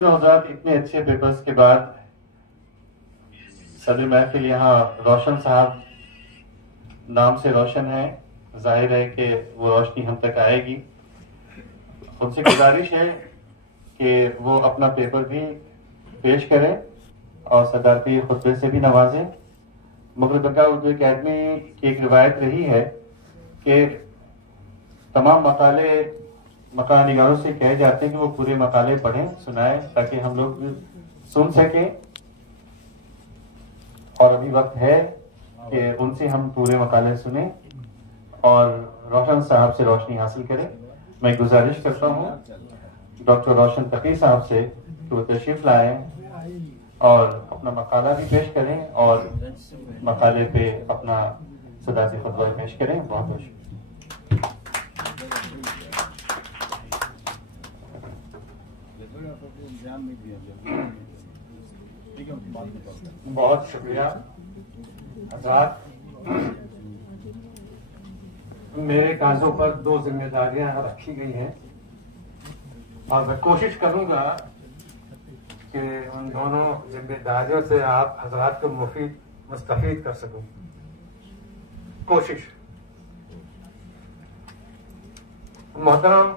हज़रात, इतने अच्छे पेपर्स के बाद सदर महफिल यहाँ रोशन साहब नाम से रोशन है, जाहिर है कि वो रोशनी हम तक आएगी। उनसे गुजारिश है कि वो अपना पेपर भी पेश करें और सदारती खुतबे से भी नवाजें। मुग़ल दरगाह उर्दू अकेडमी की एक रिवायत रही है कि तमाम मकाले मकानिगारों से कहे जाते हैं कि वो पूरे मकाले पढ़ें, सुनाएं, ताकि हम लोग सुन सकें। और अभी वक्त है कि उनसे हम पूरे मकाले सुने और रोशन साहब से रोशनी हासिल करें। मैं गुजारिश करता हूँ डॉक्टर रोशन तकी साहब से कि वो तशरीफ लाएं और अपना मकाला भी पेश करें और मकाले पे अपना सदाती खुतबा पेश करें। बहुत बहुत बहुत शुक्रिया हज़रात। मेरे कांधों पर दो जिम्मेदारियां रखी गई हैं और मैं कोशिश करूंगा कि उन दोनों जिम्मेदारियों से आप हज़रात को मुस्तफीद कर सकूं। कोशिश। मोहतरम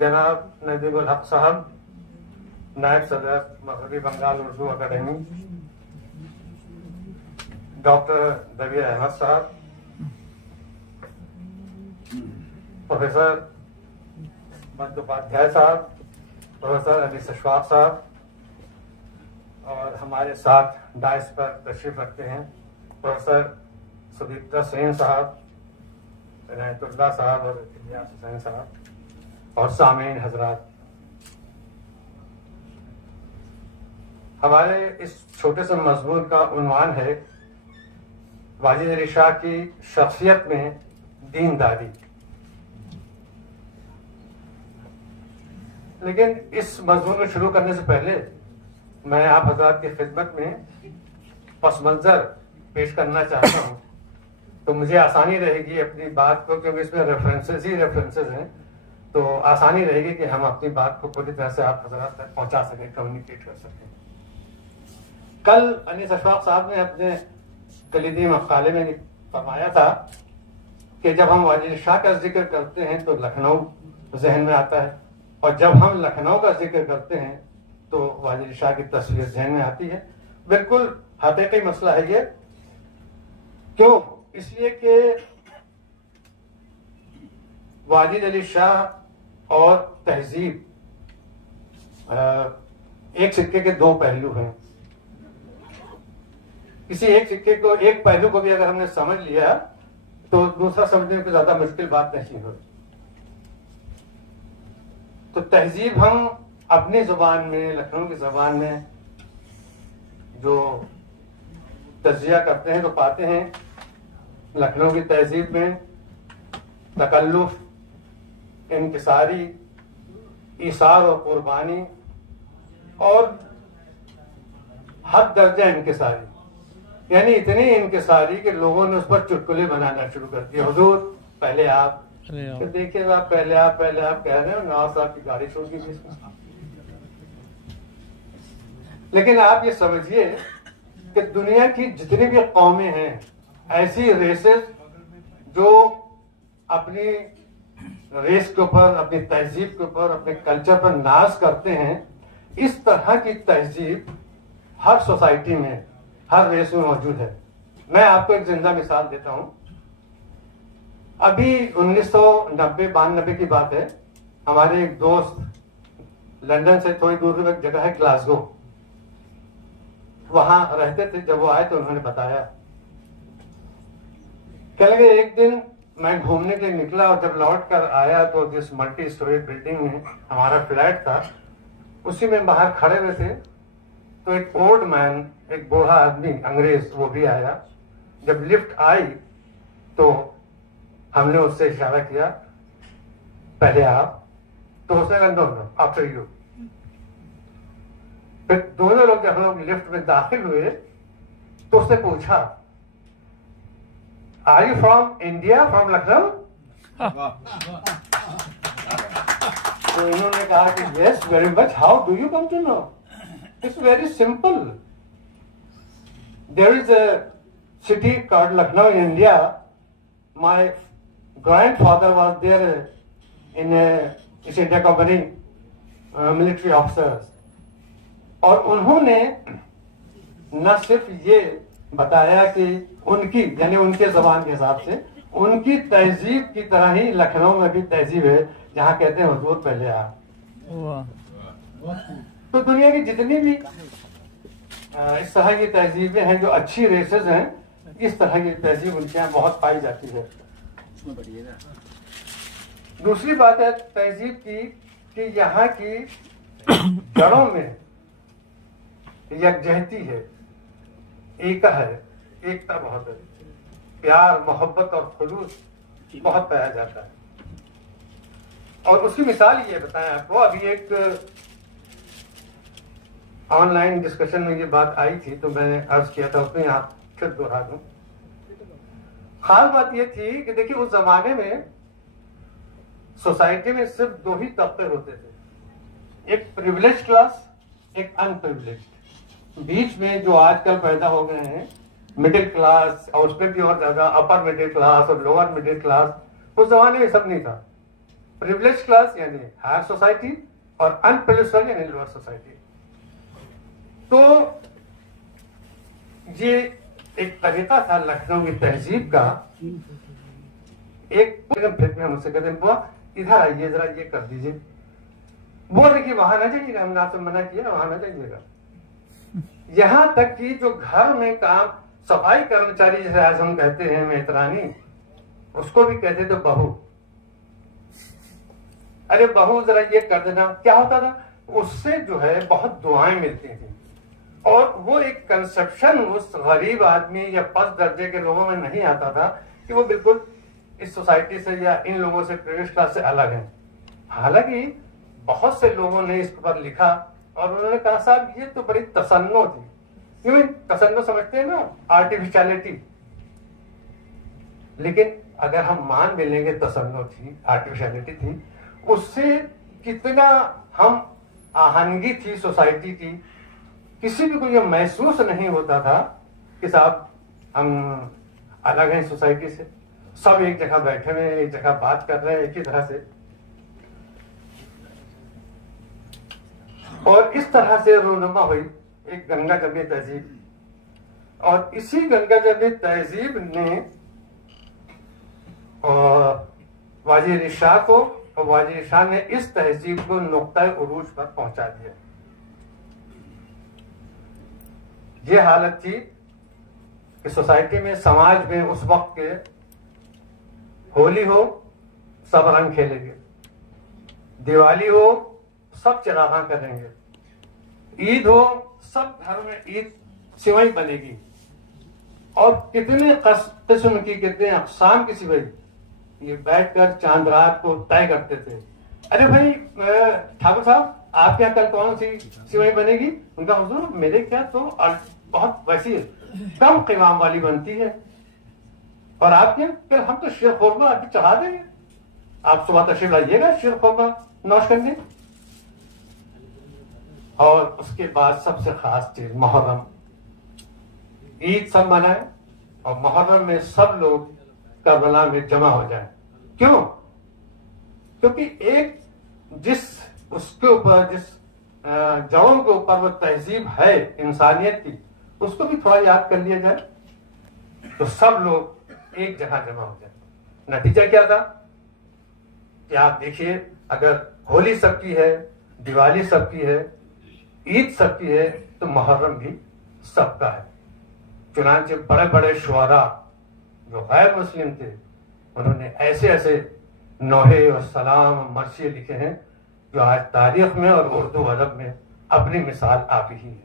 जनाब नजीबुल हक साहब, नायब सदर मगरबी बंगाल उर्दू अकादमी, डॉक्टर दबिया अहमद साहब, प्रोफेसर बंदोपाध्याय साहब, प्रोफेसर अली सशवाक साहब, और हमारे साथ डाइस पर तशरीफ रखते हैं प्रोफेसर सुदीप्ता सेन साहब, इनायतुल्लाह साहब और इलियास हुसैन साहब, और सामीन हजरात। हमारे इस छोटे से मजमून का उन्वान है वाजिद अली शाह की शख्सियत में दीनदारी। लेकिन इस मजमून को शुरू करने से पहले मैं आप हजरात की खिदमत में पस मंजर पेश करना चाहता हूँ, तो मुझे आसानी रहेगी अपनी बात को, क्योंकि इसमें रेफरेंसेस हैं, तो आसानी रहेगी कि हम अपनी बात को पूरी तरह से आप हजरात तक पहुंचा सकें, कम्युनिकेट कर सकें। कल अनीस अशफाक साहब ने अपने कलीदी मकाले में फरमाया था कि जब हम वाजिद शाह का जिक्र करते हैं तो लखनऊ जहन में आता है, और जब हम लखनऊ का जिक्र करते हैं तो वाजिद शाह की तस्वीर जहन में आती है। बिल्कुल हकीकी मसला है ये। क्यों? इसलिए कि वाजिद अली शाह और तहजीब एक सिक्के के दो पहलू हैं। किसी एक सिक्के को, एक पहलू को भी अगर हमने समझ लिया तो दूसरा समझने की ज्यादा मुश्किल बात नहीं होगी। तो तहजीब हम अपनी जुबान में, लखनऊ की जुबान में जो तजिया करते हैं तो पाते हैं लखनऊ की तहजीब में तकल्लुफ, इनकिसारी, ईसार और कुर्बानी और हद दर्जा इनकिसारी, यानी इतनी इनकिसारी कि लोगों ने उस पर चुटकुले बनाना शुरू कर दिया। हुजूर पहले आप, तो देखिए आप पहले आप कह रहे हो, नवाज साहब की गाड़ी छोड़ दी। लेकिन आप ये समझिए कि दुनिया की जितनी भी कौमें हैं, ऐसी रेसेस जो अपनी रेस के ऊपर, अपनी तहजीब के ऊपर, अपने कल्चर पर नाज करते हैं, इस तरह की तहजीब हर सोसाइटी में, हर रेस में मौजूद है। मैं आपको एक जिंदा मिसाल देता हूं। अभी 1990-92 की बात है। हमारे एक दोस्त लंदन से थोड़ी दूर एक जगह है ग्लासगो, वहां रहते थे। जब वो आए तो उन्होंने बताया, कह लगे एक दिन मैं घूमने के लिए निकला और जब लौट कर आया तो जिस मल्टी स्टोरी बिल्डिंग में हमारा फ्लैट था, उसी में बाहर खड़े हुए थे तो एक ओल्ड मैन, एक बूढ़ा आदमी, अंग्रेज, वो भी आया। जब लिफ्ट आई तो हमने उससे इशारा किया पहले आप, तो उसने कहा नो आफ्टर यू। फिर दोनों लोग जब हम लोग लिफ्ट में दाखिल हुए तो उसने पूछा, are you from India, from Lucknow? तो इन्होंने कहा कि yes very much, how do you come to know? It's very simple. There is a city called Lucknow in India. My grandfather was there in East India Company military officers. और उन्होंने न सिर्फ ये बताया कि उनकी यानी उनके जबान के हिसाब से उनकी तहजीब की तरह ही लखनऊ में भी तहजीब है, जहाँ कहते हैं हुजूर पहले आ. तो दुनिया की जितनी भी इस तरह की तहजीबें हैं जो अच्छी रेसेस हैं, इस तरह की तहजीब उनके यहाँ बहुत पाई जाती है. दूसरी बात है तहजीब की कि यहाँ की जड़ों में यकजहती है, एकता बहुत है, प्यार मोहब्बत और खुलूस बहुत पाया जाता है. और उसकी मिसाल ये बताएं आपको. अभी एक ऑनलाइन डिस्कशन में ये बात आई थी तो मैंने अर्ज किया था, उसमें यहाँ फिर दोहरा दूं. खास बात ये थी कि देखिए उस जमाने में सोसाइटी में सिर्फ दो ही तबके होते थे, एक प्रिविलेज क्लास, एक अनप्रिविलेज. बीच में जो आजकल पैदा हो गए हैं मिडिल क्लास और उसमें भी और ज्यादा अपर मिडिल क्लास और लोअर मिडिल क्लास, उस जमाने में सब नहीं था. प्रिविलेज क्लास यानी हायर सोसाइटी और अनप्रिविलेज यानी लोअर सोसाइटी. तो ये एक तरीका था लखनऊ की तहजीब का. एक फिर में मुझसे कहते हैं बुआ इधर आइए जरा ये कर दीजिए. बोल रहे कि वहां ना जाइएगा, हमने आपसे मना किया वहां ना जाइएगा. यहां तक कि जो घर में काम सफाई कर्मचारी जैसे आज हम कहते हैं मेहतरानी, उसको भी कहते थे बहू. अरे बहू जरा ये कर देना. क्या होता था उससे जो है बहुत दुआएं मिलती थी. और वो एक कंसेप्शन उस गरीब आदमी या फर्स्ट दर्जे के लोगों में नहीं आता था कि वो बिल्कुल इस सोसाइटी से या इन लोगों से प्रिविलेज क्लास से अलग है. हालांकि बहुत से लोगों ने इस पर लिखा और उन्होंने कहा साहब ये तो बड़ी तसन्नो थी. क्यों तसन्नो समझते हैं ना, आर्टिफिशियलिटी. लेकिन अगर हम मान भी लेंगे तसन्नो थी, आर्टिफिशियलिटी थी, उससे कितना हम आहंगी थी सोसाइटी की. किसी भी को ये महसूस नहीं होता था कि साहब हम अलग हैं सोसाइटी से, सब एक जगह बैठे हुए, एक जगह बात कर रहे हैं एक ही तरह से. और इस तरह से रोनुमा हुई एक गंगा जमनी तहजीब. और इसी गंगा जमनी तहजीब ने वाजिर शाह को, और वाजिर शाह ने इस तहजीब को नुक्ता उरूज पर पहुंचा दिया. ये हालत थी कि सोसाइटी में, समाज में उस वक्त के होली हो सब रंग खेलेंगे, दिवाली हो सब चिरागा करेंगे, ईद हो सब घर में ईद सिवई बनेगी. और कितने किस्म की कितने अकसाम की सिवई ये बैठकर चांद रात को तय करते थे. अरे भाई ठाकुर साहब आपके यहाँ कल कौन सी सिवई बनेगी? उनका हुजूर मेरे क्या तो बहुत वैसी कम कीमाम वाली बनती है. और आपके फिर हम तो शीर खुरमा आपकी चढ़ा देंगे, आप सुबह तशरीफ लाइएगा शीर खुरमा नौश करने. और उसके बाद सबसे खास चीज मुहर्रम, ईद सब मनाए और मुहर्रम में सब लोग करबला में जमा हो जाए. क्यों? क्योंकि एक जिस उसके ऊपर जिस जड़ों के ऊपर वो तहजीब है इंसानियत की, उसको भी थोड़ा याद कर लिया जाए तो सब लोग एक जगह जमा हो जाए. नतीजा क्या था कि आप देखिए, अगर होली सबकी है, दिवाली सबकी है, ईद सबकी है, तो मुहर्रम भी सबका है. चुनांचे बड़े बड़े शुअरा जो गैर मुस्लिम थे, उन्होंने ऐसे ऐसे नोहे और सलाम मर्सिये लिखे हैं जो आज तारीख में और उर्दू अदब में अपनी मिसाल आप ही है.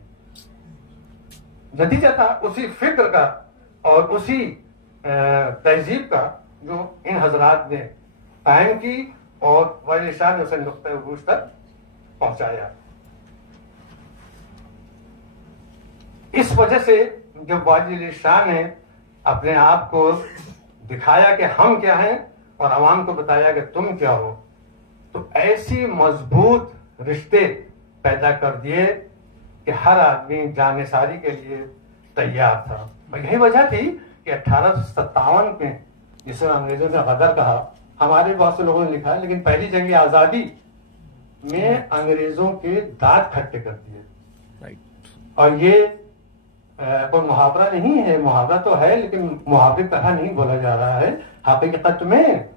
नतीजा था उसी फिक्र का और उसी तहजीब का जो इन हजरात ने कायम की और वाजिर शाह ने उसे नुक्ता उरूज तक पहुंचाया. इस वजह से जब वाजिर शाह ने अपने आप को दिखाया कि हम क्या हैं और अवाम को बताया कि तुम क्या हो, तो ऐसी मजबूत रिश्ते पैदा कर दिए कि हर आदमी जानेसारी के लिए तैयार था। और यही वजह थी कि 1857 में, जिसे अंग्रेजों ने गदर कहा, हमारे बहुत से लोगों ने लिखा है, लेकिन पहली जंग आजादी में अंग्रेजों के दांत खट्टे कर दिए। और ये कोई मुहावरा नहीं है, मुहावरा तो है लेकिन मुहावरे तरह नहीं बोला जा रहा है। हकीकत में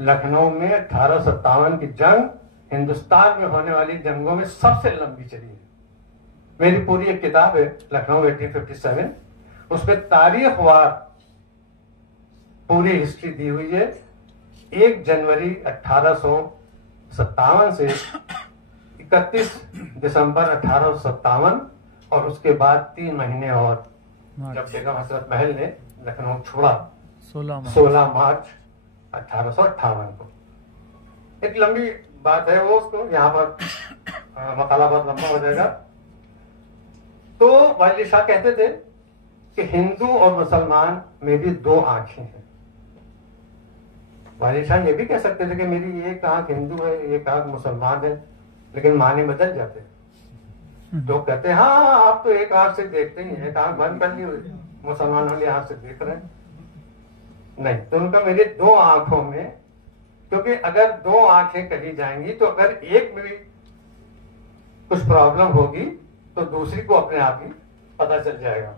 लखनऊ में 1857 की जंग हिंदुस्तान में होने वाली जंगों में सबसे लंबी चली है। मेरी पूरी एक किताब है लखनऊ 1857, उसमें तारीखवार पूरी हिस्ट्री दी हुई है। 1 जनवरी 1857 से 31 दिसंबर 1857 और उसके बाद 3 महीने और, जब बेगम हजरत महल ने लखनऊ छोड़ा 16 मार्च 1858 को। एक लंबी बात है वो, उसको यहाँ पर मकाला बहुत लंबा हो जाएगा। तो वालिद शाह कहते थे कि हिंदू और मुसलमान में भी 2 आंखें हैं। वालिद शाह ये भी कह सकते थे कि मेरी एक आंख हिंदू है, एक आंख मुसलमान है, लेकिन माने बदल जाते हैं। तो कहते हैं हाँ आप तो एक आंख से देखते ही हैं, एक आंख बंद कर ली हुई, मुसलमान वाली आंख से देख रहे हैं। नहीं, तो उनका मेरे 2 आंखों में, क्योंकि अगर 2 आंखें कही जाएंगी तो अगर एक में भी कुछ प्रॉब्लम होगी तो दूसरी को अपने आप ही पता चल जाएगा।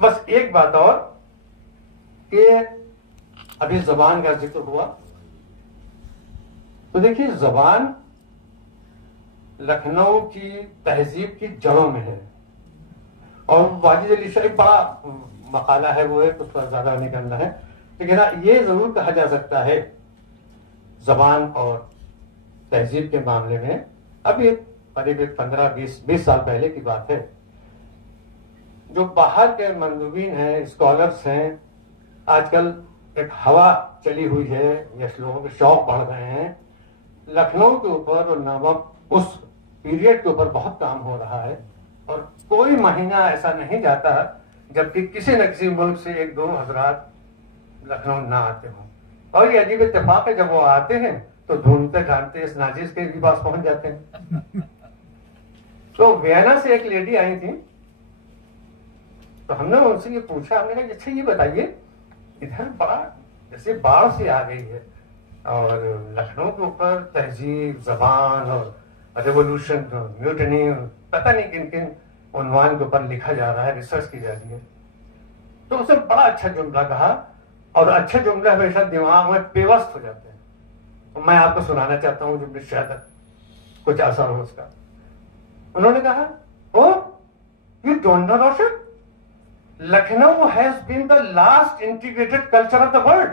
बस एक बात और कि अभी जबान का जिक्र हुआ, तो देखिए जबान लखनऊ की तहजीब की जड़ों में है। और वाजिद अली शाह, बड़ा मकाला है वो है, कुछ पर ज्यादा नहीं करना है, लेकिन ये जरूर कहा जा सकता है जबान और तहजीब के मामले में, अभी करीब 15-20 साल पहले की बात है, जो बाहर के मंदुबीन हैं, स्कॉलर्स हैं, आजकल एक हवा चली हुई है, या लोगों के शौक बढ़ रहे हैं, लखनऊ के ऊपर और नामक उस पीरियड के ऊपर बहुत काम हो रहा है। और कोई महीना ऐसा नहीं जाता जबकि किसी न किसी मुल्क से 1-2 हजरात लखनऊ ना आते हों। और ये अजीब इत्तेफाक है, जब वो आते हैं तो ढूंढते ढांढते इस नाजिज के भी पास पहुंच जाते हैं। तो वियना से एक लेडी आई थी, तो हमने उनसे ये पूछा, हमने कहा अच्छा ये बताइए, इधर बड़ा जैसे बाढ़ से आ गई है और लखनऊ के ऊपर तहजीब, जबान और रेवोल्यूशन, म्यूटनी, पता नहीं किन किन उन्वान के ऊपर लिखा जा रहा है, रिसर्च की जा रही है। तो उसने बड़ा अच्छा जुमला कहा, और अच्छे जुमले हमेशा दिमाग में पेवस्त हो जाते हैं। तो मैं आपको सुनाना चाहता हूँ जुमले, शायद कुछ असर हो उसका। उन्होंने कहा, oh you don't know Roshan, Lucknow has been the last integrated culture of the world.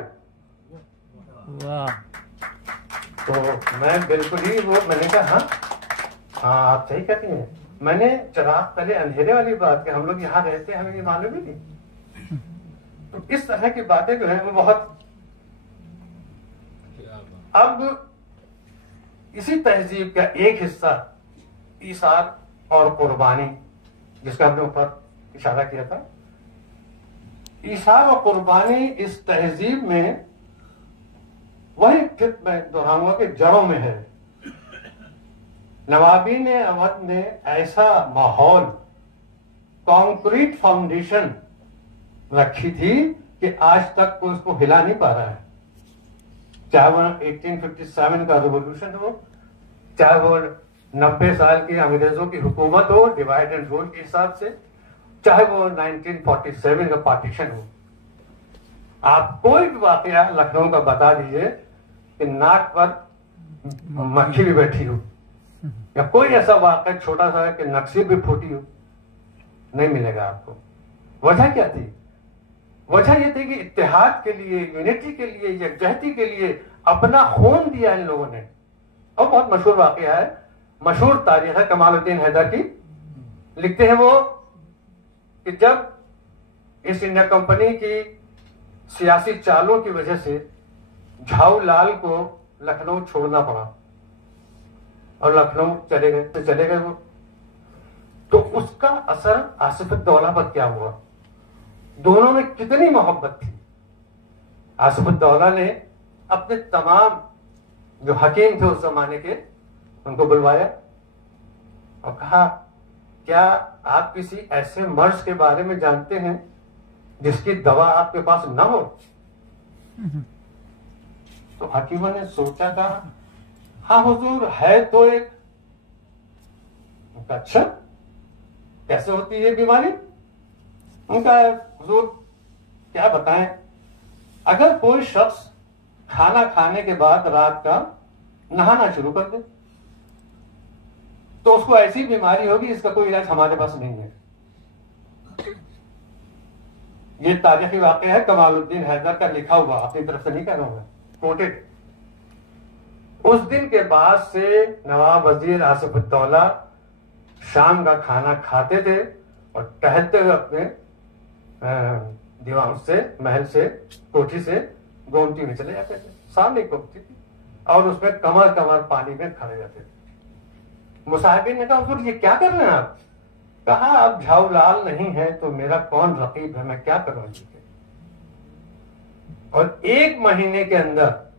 तो मैं बिल्कुल ही वो, मैंने कहा हाँ आप सही कहती हैं। मैंने चिराग तले अंधेरे वाली बात कि हम लोग यहाँ रहते हैं, हमें ये मालूम ही नहीं। तो इस तरह की बातें जो है वो बहुत, अब इसी तहजीब का एक हिस्सा ईसार और कुर्बानी, जिसका हमने ऊपर इशारा किया था, ईसार और कुर्बानी इस तहजीब में वही फिर मैं दोहराऊंगा कि जड़ों में है। नवाबी ने अवध ने ऐसा माहौल, कंक्रीट फाउंडेशन रखी थी कि आज तक कोई उसको हिला नहीं पा रहा है। चाहे वो 1857 का रिवोल्यूशन हो, चाहे वो 90 साल की अंग्रेजों की हुकूमत हो डिवाइड एंड रूल के हिसाब से, चाहे वो 1947 का पार्टीशन हो। आप कोई भी वाकया लखनऊ का बता दीजिए कि नाक पर मक्खी भी बैठी हो, या कोई ऐसा वाकया छोटा सा है कि नक्शे भी फूटी हो, नहीं मिलेगा आपको। वजह क्या थी? वजह यह थी कि इत्तेहाद के लिए, यूनिटी के लिए, यकजहती के लिए अपना खून दिया इन लोगों ने। और बहुत मशहूर वाकया है, मशहूर तारीख है कमालुद्दीन हैदर की। लिखते हैं वो कि जब ईस्ट इंडिया कंपनी की सियासी चालों की वजह से झाऊ लाल को लखनऊ छोड़ना पड़ा और लखनऊ चले गए वो, तो उसका असर आसिफुद्दौला पर क्या हुआ? दोनों में कितनी मोहब्बत थी। आसिफुद्दौला ने अपने तमाम जो हकीम थे उस जमाने के उनको बुलवाया और कहा, क्या आप किसी ऐसे मर्ज के बारे में जानते हैं जिसकी दवा आपके पास न हो? तो हकीमों ने सोचा, कहा हाँ हुजूर, है तो एक। उनका अच्छा, कैसे होती है ये बीमारी? उनका हुजूर क्या बताएं, अगर कोई शख्स खाना खाने के बाद रात का नहाना शुरू कर दे तो उसको ऐसी बीमारी होगी, इसका कोई इलाज हमारे पास नहीं है। ये तारीखी वाकया है, कमालुद्दीन हैदर का लिखा हुआ, अपनी तरफ से नहीं कह रहा हूं, कोटेड। उस दिन के बाद से नवाब वजीर आसिफुद्दौला शाम का खाना खाते थे और टहलते हुए अपने दीवान से, महल से, कोठी से गोमती में चले जाते थे। सामने गोमती थी और उसमें कमर कमर पानी में खड़े जाते थे। मुसाहिबीन ने कहा, हुजूर ये क्या कर रहे हैं आप? कहा, अब झाऊलाल नहीं है तो मेरा कौन रकीब है, मैं क्या करूं जी। और 1 महीने के अंदर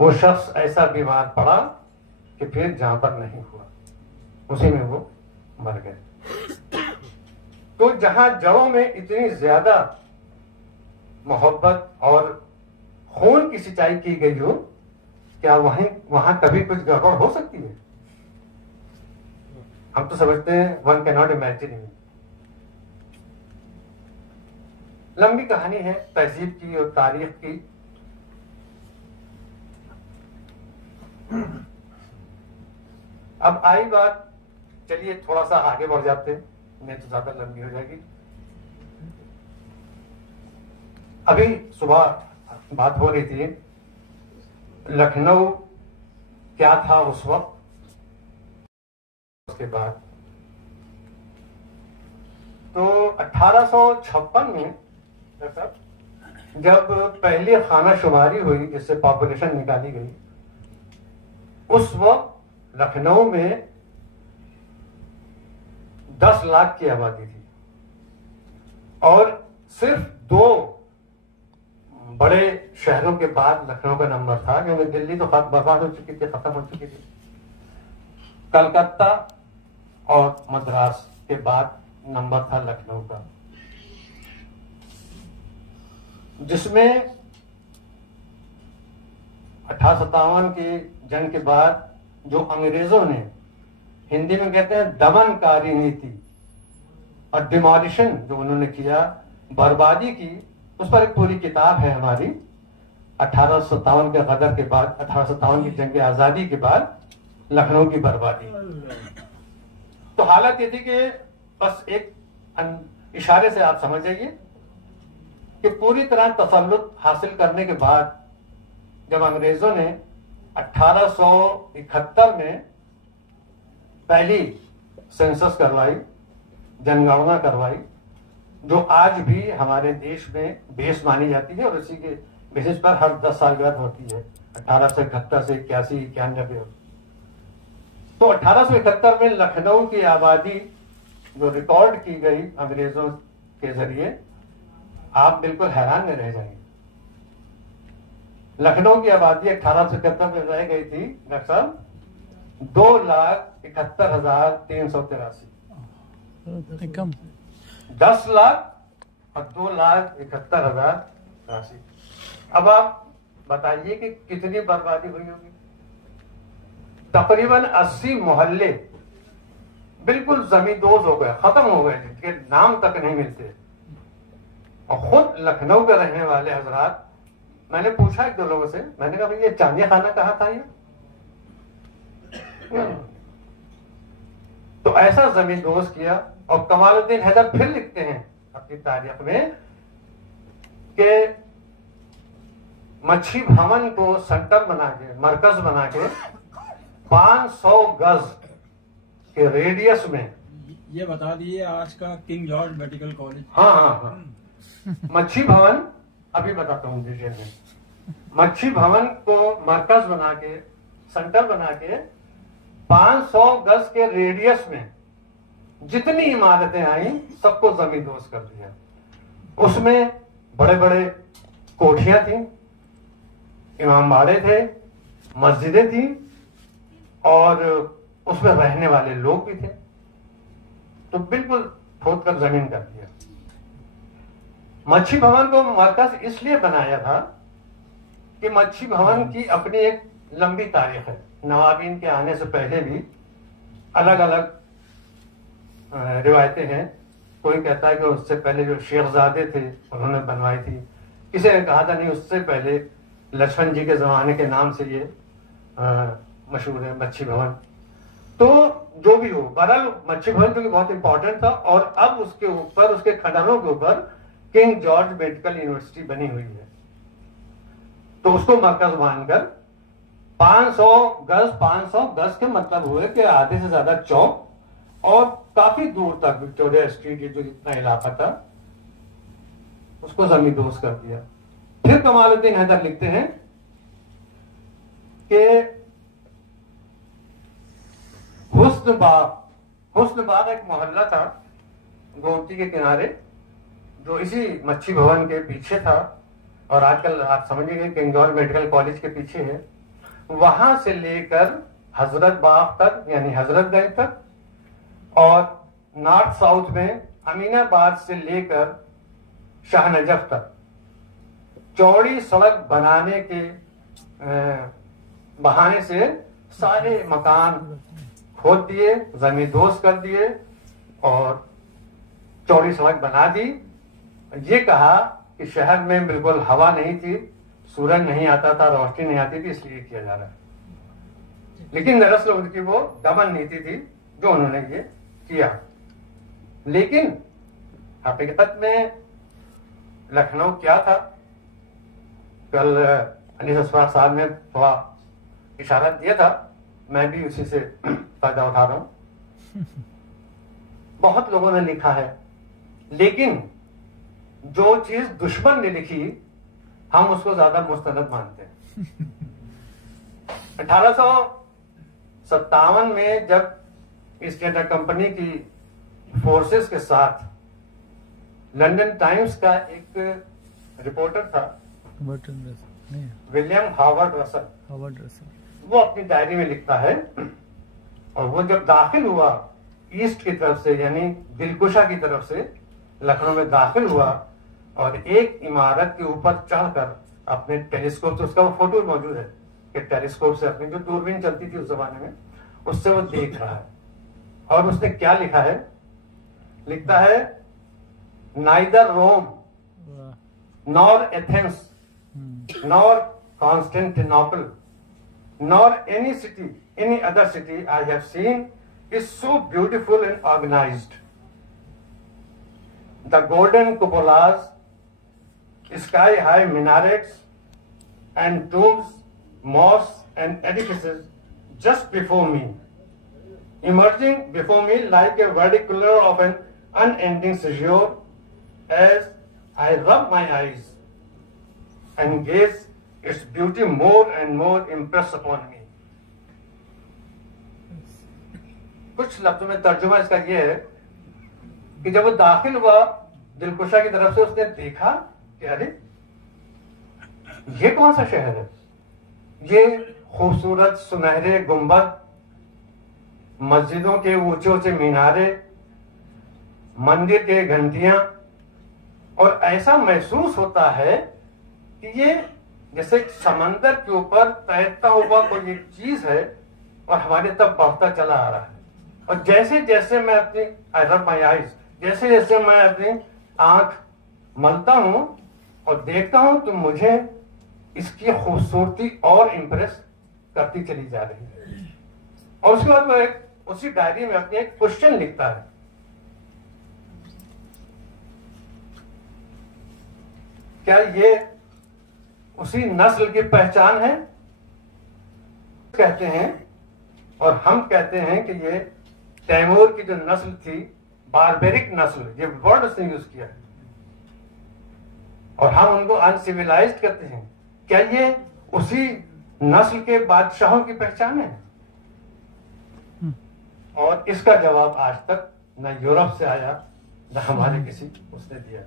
वो शख्स ऐसा बीमार पड़ा कि फिर जहां पर नहीं हुआ, उसी में वो मर गए। तो जहां जड़ों में इतनी ज्यादा मोहब्बत और खून की सिंचाई की गई हो, क्या वहां कभी कुछ गड़बड़ हो सकती है? हम तो समझते हैं वन कैन नॉट इमेजिन। लंबी कहानी है तहजीब की और तारीख की। अब आई बात, चलिए थोड़ा सा आगे बढ़ जाते हैं, नहीं तो ज्यादा लंबी हो जाएगी। अभी सुबह बात हो रही थी लखनऊ क्या था उस वक्त, उसके बाद तो 1856 में जब पहली खाना शुमारी हुई, जिससे पॉपुलेशन निकाली गई, उस वक्त लखनऊ में 10 लाख की आबादी थी और सिर्फ 2 बड़े शहरों के बाद लखनऊ का नंबर था, क्योंकि दिल्ली तो बर्बाद हो चुकी थी, खत्म हो चुकी थी। कलकत्ता और मद्रास के बाद नंबर था लखनऊ का, जिसमें 1857 की जंग के बाद जो अंग्रेजों ने, हिंदी में कहते हैं दमनकारी नीति और डिमोलिशन जो उन्होंने किया, बर्बादी की, उस पर एक पूरी किताब है हमारी। 1857 के गदर के बाद, 1857 की जंग आजादी के बाद लखनऊ की बर्बादी। तो हालत ये थी कि बस एक इशारे से आप समझ जाइए कि पूरी तरह तसल्लुत हासिल करने के बाद जब अंग्रेजों ने 1871 में पहली सेंसस करवाई, जनगणना करवाई, जो आज भी हमारे देश में बेस मानी जाती है और इसी के बेसिस पर हर 10 साल बाद होती है, 1871 से 81, 91। तो 1871 में लखनऊ की आबादी जो रिकॉर्ड की गई अंग्रेजों के जरिए, आप बिल्कुल हैरान में रह जाएंगे। लखनऊ की आबादी 1871 में रह गई थी नक्सल 2,71,383। 10 लाख और 2,71,083। अब आप बताइए कि कितनी बर्बादी हुई होगी। तकरीबन 80 मोहल्ले बिल्कुल जमींदोज हो गए, खत्म हो गए, जिनके नाम तक नहीं मिलते। और खुद लखनऊ के रहने वाले हजरात, मैंने पूछा 1-2 लोगों से, मैंने कहा भाई ये चांदिया खाना कहाँ था ये? तो ऐसा जमींदोज किया। और कमालुद्दीन हैदर फिर लिखते हैं अपनी तारीख में कि मच्छी भवन को सेंटर बना के, मरकज बना के 500 गज के रेडियस में, ये बता दिए आज का किंग जॉर्ज मेडिकल कॉलेज। हाँ, मच्छी भवन अभी बताता हूँ डिटेल में। मच्छी भवन को मरकज बना के, सेंटर बना के 500 गज के रेडियस में जितनी इमारतें आई सबको जमींदोज कर दिया। उसमें बड़े बड़े कोठियां थी, इमामबाड़े थे, मस्जिदें थी और उसमें रहने वाले लोग भी थे। तो बिल्कुल खोद कर जमीन कर दिया। मच्छी भवन को मरकज इसलिए बनाया था कि मच्छी भवन की अपनी एक लंबी तारीख है। नवाबीन के आने से पहले भी अलग अलग रिवायतें हैं। कोई कहता है कि उससे पहले जो शेखजादे थे उन्होंने बनवाई थी, किसी ने कहा था नहीं उससे पहले लक्ष्मण जी के जमाने के नाम से ये मशहूर है मच्छी भवन। तो जो भी हो, बहरहाल मच्छी भवन जो कि बहुत इंपॉर्टेंट था और अब उसके ऊपर, उसके खंडरों के ऊपर किंग जॉर्ज मेडिकल यूनिवर्सिटी बनी हुई है। तो उसको मरकज मानकर 500 गज के मतलब हुए कि आधे से ज्यादा चौक और काफी दूर तक विक्टोरिया स्ट्रीट, ये जो जितना इलाका था उसको जमींदोज कर दिया। फिर कमालुद्दीन हैदर लिखते हैं कि हुस्न बाग एक मोहल्ला था गोमती के किनारे जो इसी मच्छी भवन के पीछे था और आजकल आप समझिए किंग जॉर्ज मेडिकल कॉलेज के पीछे है। वहां से लेकर हजरत बाग तक यानी हजरतगंज तक और नॉर्थ साउथ में अमीनाबाद से लेकर शाहनजफ तक चौड़ी सड़क बनाने के बहाने से सारे मकान खोद दिए, जमींदोज कर दिए और चौड़ी सड़क बना दी। ये कहा कि शहर में बिल्कुल हवा नहीं थी, सूरज नहीं आता था, रोशनी नहीं आती थी, इसलिए किया जा रहा है। लेकिन दरअसल उनकी वो दमन नीति थी जो उन्होंने ये किया। लेकिन हकीकत में लखनऊ क्या था, कल अनीस असफाक साहब ने थोड़ा इशारा दिया था, मैं भी उसी से फायदा उठा रहा हूं। बहुत लोगों ने लिखा है, लेकिन जो चीज दुश्मन ने लिखी हम उसको ज्यादा मुस्तनद मानते हैं। 1857 में जब ईस्ट इंडिया कंपनी की फोर्सेस के साथ लंदन टाइम्स का एक रिपोर्टर था विलियम हावर्ड रसल, वो अपनी डायरी में लिखता है और वो जब दाखिल हुआ ईस्ट की तरफ से यानी दिलकुशा की तरफ से लखनऊ में दाखिल हुआ और एक इमारत के ऊपर चढ़कर अपने टेलीस्कोप से, उसका वो फोटो मौजूद है कि टेलीस्कोप से अपनी जो दूरबीन चलती थी उस जमाने में, उससे वो देख रहा है। और उसने क्या लिखा है, लिखता है neither Rome nor Athens nor Constantinople nor any city, any other city I have seen is so beautiful and organized. The golden cupolas, sky-high minarets, and tombs, mosques, and edifices just before me, emerging before me like a vernacular of an unending seizure, as I rub my eyes and gaze its beauty more and more impress upon me. कुछ लफ्जों में तर्जुमा इसका ये है कि जब वो दाखिल हुआ दिलकुशा की तरफ से, उसने देखा कि अरे ये कौन सा शहर है, ये खूबसूरत सुनहरे गुंबद, मस्जिदों के ऊंचे ऊंचे मीनारे, मंदिर के घंटियां, और ऐसा महसूस होता है कि ये जैसे समंदर के ऊपर तैरता हुआ कोई एक चीज है और हमारे तब बढ़ता चला आ रहा है। और जैसे जैसे मैं अपनी आई रब माई आईज, जैसे जैसे मैं अपनी आंख मलता हूं और देखता हूं तो मुझे इसकी खूबसूरती और इंप्रेस करती चली जा रही है। और उसके बाद वो एक उसी डायरी में अपनी एक क्वेश्चन लिखता है, क्या ये उसी नस्ल की पहचान है? कहते हैं और हम कहते हैं कि ये तैमूर की जो नस्ल थी, बारबेरिक नस्ल, ये वर्ड उसने यूज किया है और हम उनको अनसिविलाइज्ड कहते हैं। क्या ये उसी नस्ल के बादशाहों की पहचान है? और इसका जवाब आज तक न यूरोप से आया न हमारे किसी उसने दिया।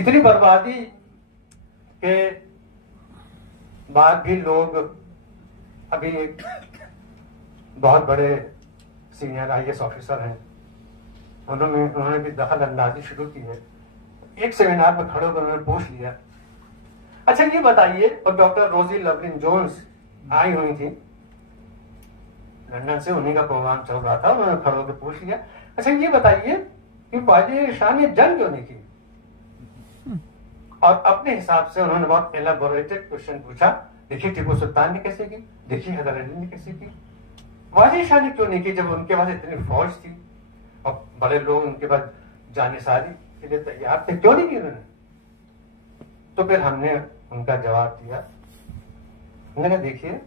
इतनी बर्बादी के बाद भी लोग, अभी एक बहुत बड़े सीनियर IAS ऑफिसर हैं, उन्होंने भी दखल अंदाजी शुरू की है। एक सेमिनार में खड़े होकर उन्होंने पूछ लिया, अच्छा ये बताइए, और डॉक्टर रोजी लवलिन जोन्स आई हुई थी लंदन से, उन्हीं का प्रोग्राम चल रहा था, उन्होंने खड़े होकर पूछ लिया, अच्छा ये बताइए कि वाजिद शाह ने जंग क्यों नहीं की? और अपने हिसाब से उन्होंने बहुत एलाबोरेटेड क्वेश्चन पूछा, देखिए टीपू सुल्तान ने कैसे की, देखिए हैदर अली ने कैसे की, वाजिद शाह ने क्यों नहीं की जब उनके पास इतनी फौज थी और बड़े लोग उनके पास जाने सारी के लिए तैयार थे, क्यों नहीं की उन्होंने? तो फिर हमने उनका जवाब दिया, मैंने कहा देखिए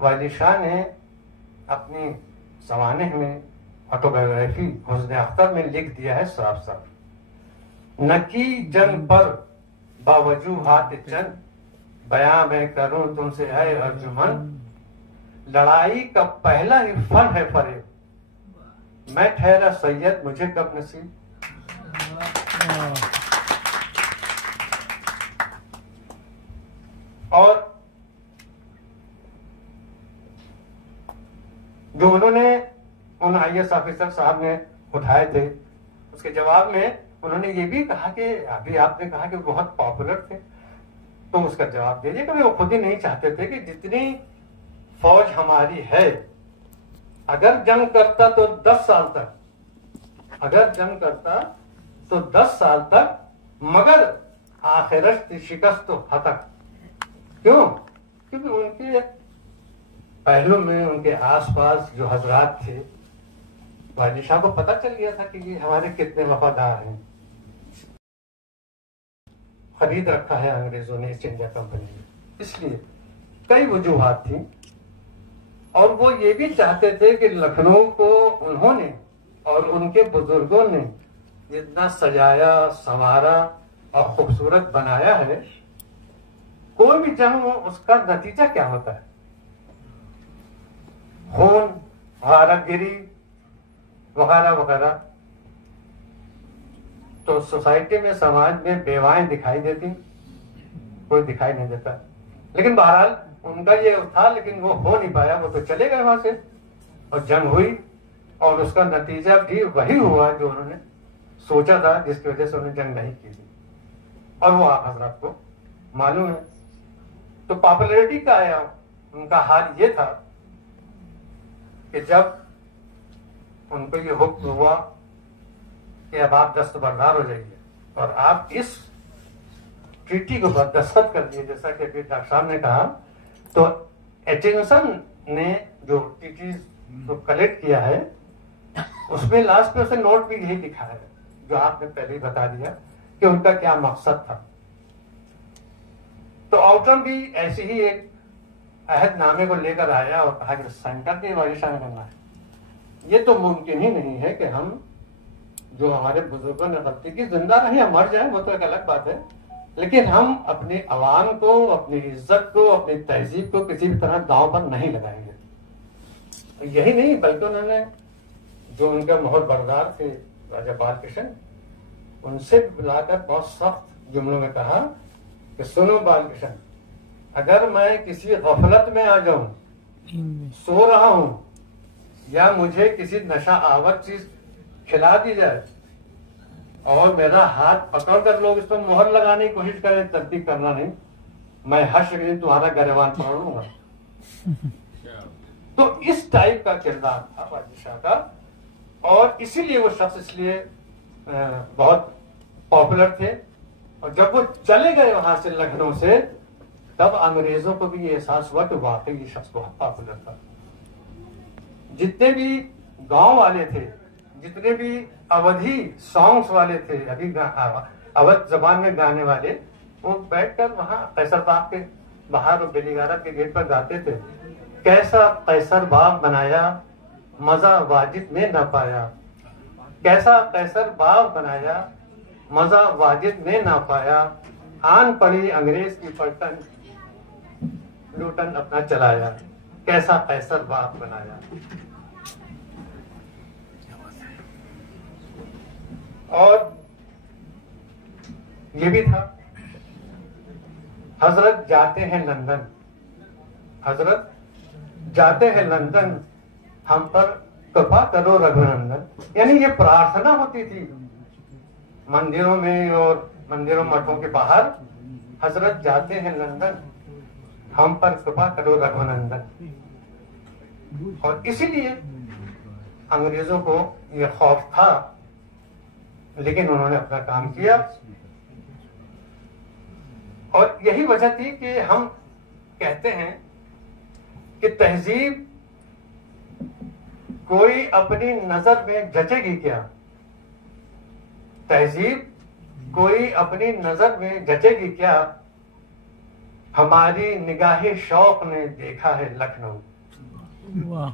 वाजिद शाह ने अपनी सवानेह में ऑटोबायोग्राफी हुस्न अख्तर में लिख दिया है साफ साफ, न की जंग पर बावजूहात चंद, बयां मैं करूं तुमसे है अर्जुमन, लड़ाई का पहला ही फन है फरेब, मैं ठहरा सैयद मुझे कब नसीब। और जो उन्होंने उन IAS ऑफिसर साहब ने उठाए थे, उसके जवाब में उन्होंने ये भी कहा कि अभी आपने कहा कि वो बहुत पॉपुलर थे, तो उसका जवाब दे दिया कि वो खुद ही नहीं चाहते थे कि जितनी फौज हमारी है, अगर जंग करता तो 10 साल तक, अगर जंग करता तो 10 साल तक, मगर आखिरत शिकस्त तो हतक। क्यों? क्योंकि उनके पहलू में, उनके आसपास जो हजरात थे, वाजिद शाह को पता चल गया था कि ये हमारे कितने वफादार हैं। खरीद रखा है अंग्रेजों ने ईस्ट इंडिया कंपनी में, इसलिए कई वजूहात थी। और वो ये भी चाहते थे कि लखनऊ को उन्होंने और उनके बुजुर्गों ने जितना सजाया, संवारा और खूबसूरत बनाया है, कोई भी जंग हो उसका नतीजा क्या होता है? खून, गारतगिरी वगैरह वगैरह। तो सोसाइटी में, समाज में बेवाएं दिखाई देती, कोई दिखाई नहीं देता। लेकिन बहरहाल उनका ये था, लेकिन वो हो नहीं पाया, वो तो चले गए वहां से और जंग हुई और उसका नतीजा भी वही हुआ जो उन्होंने सोचा था, जिसकी वजह से उन्होंने जंग नहीं की थी। और वो आप हजरात को मालूम है। तो पॉपुलैरिटी का आया उनका हाल ये था कि जब उनको ये हुक्म हुआ कि अब आप दस्तबरदार हो जाइए और आप इस ट्रीटी को दस्तखत कर दिए, जैसा कि अभी डॉक्टर साहब ने कहा, तो एचिंसन ने जो ट्रीटी को कलेक्ट किया है, उसमें लास्ट में उसे नोट भी यही लिखा है जो आपने पहले ही बता दिया कि उनका क्या मकसद था। तो आउटरम भी ऐसे ही एक अहदनामे को लेकर आया और कहा कि सेंटर के वाजिशान करना है। ये तो मुमकिन ही नहीं है कि हम, जो हमारे बुजुर्गों ने गलती की, जिंदा रहे या मर जाए वो तो एक अलग बात है, लेकिन हम अपने अवाम को, अपनी इज्जत को, अपनी तहजीब को किसी भी तरह दांव पर नहीं लगाएंगे। यही नहीं बल्कि उन्होंने जो उनके मोहर बरदार थे राजा बाल कृष्ण, उनसे बुलाकर बहुत सख्त जुमलों में कहा कि सुनो बाल कृष्ण, अगर मैं किसी गफलत में आ जाऊं, सो रहा हूं, या मुझे किसी नशा आवर चीज खिला दी जाए और मेरा हाथ पकड़ कर लोग इस पर मोहर लगाने की कोशिश करें, तब्दील करना नहीं, मैं हश्र के दिन तुम्हारा गरेवान पकड़ लूंगा। तो इस टाइप का किरदार था वाजिद शाह का, और इसीलिए वो शख्स इसलिए बहुत पॉपुलर थे। और जब वो चले गए वहां से, लखनऊ से, तब अंग्रेजों को भी ये एहसास हुआ कि वाकई ये शख्स बहुत पॉपुलर था। जितने भी गांव वाले थे, जितने भी अवधी सॉन्ग्स वाले थे, अभी अवध जबान में गाने वाले, वो बैठकर वहां कैसर बाग के बाहर और बेलीगारा के गेट पर गाते थे, कैसा कैसर बाग बनाया मजा वाजिद में न पाया, कैसा कैसर बाग बनाया मजा वाजिद में ना पाया, आन पड़ी अंग्रेज की पलटन लूटन अपना चलाया, कैसा कैसर बाग बनाया। और ये भी था, हजरत जाते हैं लंदन, हजरत जाते हैं लंदन, हम पर कृपा करो रघुनंदन। यानी ये प्रार्थना होती थी मंदिरों में और मंदिरों मठों के बाहर, हजरत जाते हैं लंदन, हम पर कृपा करो रघुनंदन। और इसीलिए अंग्रेजों को यह खौफ था, लेकिन उन्होंने अपना काम किया। और यही वजह थी कि हम कहते हैं कि तहजीब कोई अपनी नजर में जचेगी क्या, तहजीब कोई अपनी नजर में जचेगी क्या, हमारी निगाहे शौक ने देखा है लखनऊ। वाह।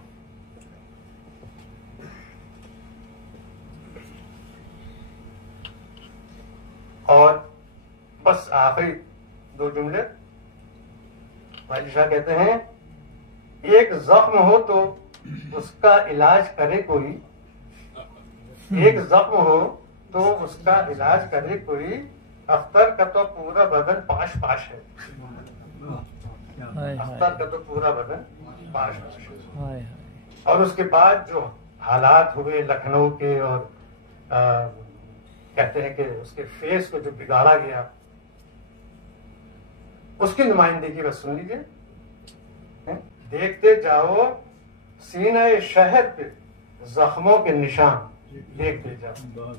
और बस आखिरी 2 जुमले वाली शाह कहते हैं, एक जख्म हो तो उसका इलाज करे कोई, एक जख्म हो तो उसका इलाज करे कोई, अख्तर का तो पूरा बदन पाश पाश है, अख्तर का तो पूरा बदन पाश पाश है। और उसके बाद जो हालात हुए लखनऊ के, और कहते हैं कि उसके फेस को जो बिगाड़ा गया, उसकी नुमाइंदगी बस सुन लीजिए। देखते जाओ सीने शहर पे जख्मों के निशान, देखते जाओ।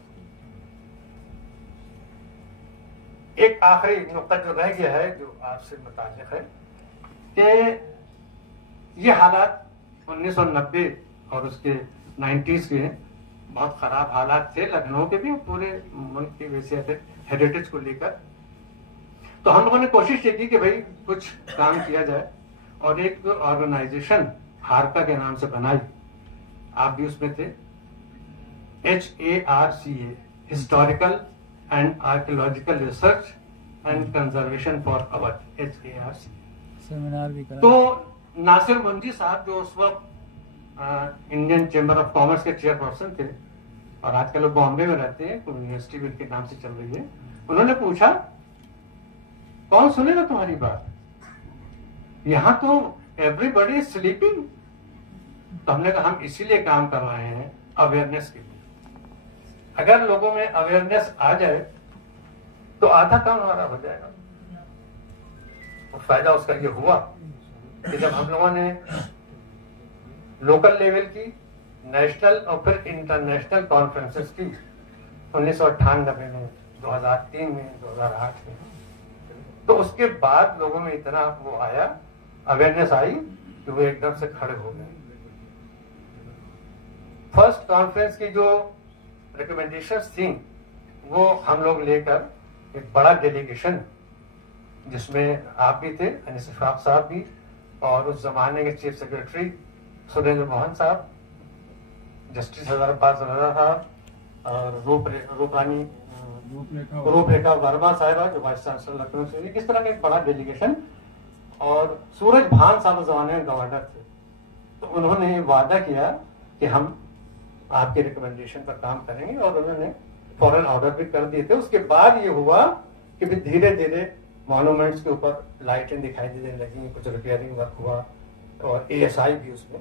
एक आखिरी नुक्ता जो रह गया है, जो आपसे मुताल्लिक है, कि ये हालात 1990 और उसके 90s के बहुत खराब हालात थे लखनऊ के भी, पूरे मुल्क के वैसे थे हेरिटेज को लेकर। तो हम लोगों ने कोशिश ये की कि भाई कुछ काम किया जाए, और एक ऑर्गेनाइजेशन हारका के नाम से बनाई, आप भी उसमें थे, HARCA, historical and archaeological research and conservation for our, HARCA seminar भी करा। तो नासिर मुंजी साहब जो उस वक्त इंडियन चेंबर ऑफ कॉमर्स के चेयरपर्सन थे, और आजकल वो बॉम्बे में रहते हैं, तो यूनिवर्सिटी भी उनके नाम से चल रही है, उन्होंने पूछा कौन सुनेगा तुम्हारी बात, यहाँ तो एवरीबडी इज स्लीपिंग। तो हमने कहा हम इसीलिए काम कर रहे हैं अवेयरनेस के लिए। अगर लोगों में अवेयरनेस आ जाए तो आधा काम हमारा हो जाएगा। और फायदा उसका ये हुआ कि जब हम लोगों ने लोकल लेवल की, नेशनल और फिर इंटरनेशनल कॉन्फ्रेंसेस की 1998 में, 2003 में, 2008 में, तो उसके बाद लोगों में इतना वो आया, अवेयरनेस आई कि वो एकदम से खड़े हो गए। फर्स्ट कॉन्फ्रेंस की जो रिकमेंडेशंस थी वो हम लोग लेकर एक बड़ा डेलीगेशन, जिसमें आप भी थे, अनीस इशफाक साहब भी, और उस जमाने के चीफ सेक्रेटरी सुरेंद्र मोहन साहब, जस्टिस हजारबाद साहब, और रूपरेखा वर्मा साहिबा जो वाइस चांसलर लखनऊ से, किस तरह का एक बड़ा डेलीगेशन, और सूरज भान साहब उस जमाने में गवर्नर थे। तो उन्होंने वादा किया कि हम आपके रिकमेंडेशन पर काम करेंगे, और उन्होंने फॉरेन ऑर्डर भी कर दिए थे। उसके बाद ये हुआ कि फिर धीरे धीरे मॉन्यूमेंट्स के ऊपर लाइटें दिखाई देने लगी, कुछ रिपेयरिंग वर्क हुआ, और ASI भी उसमें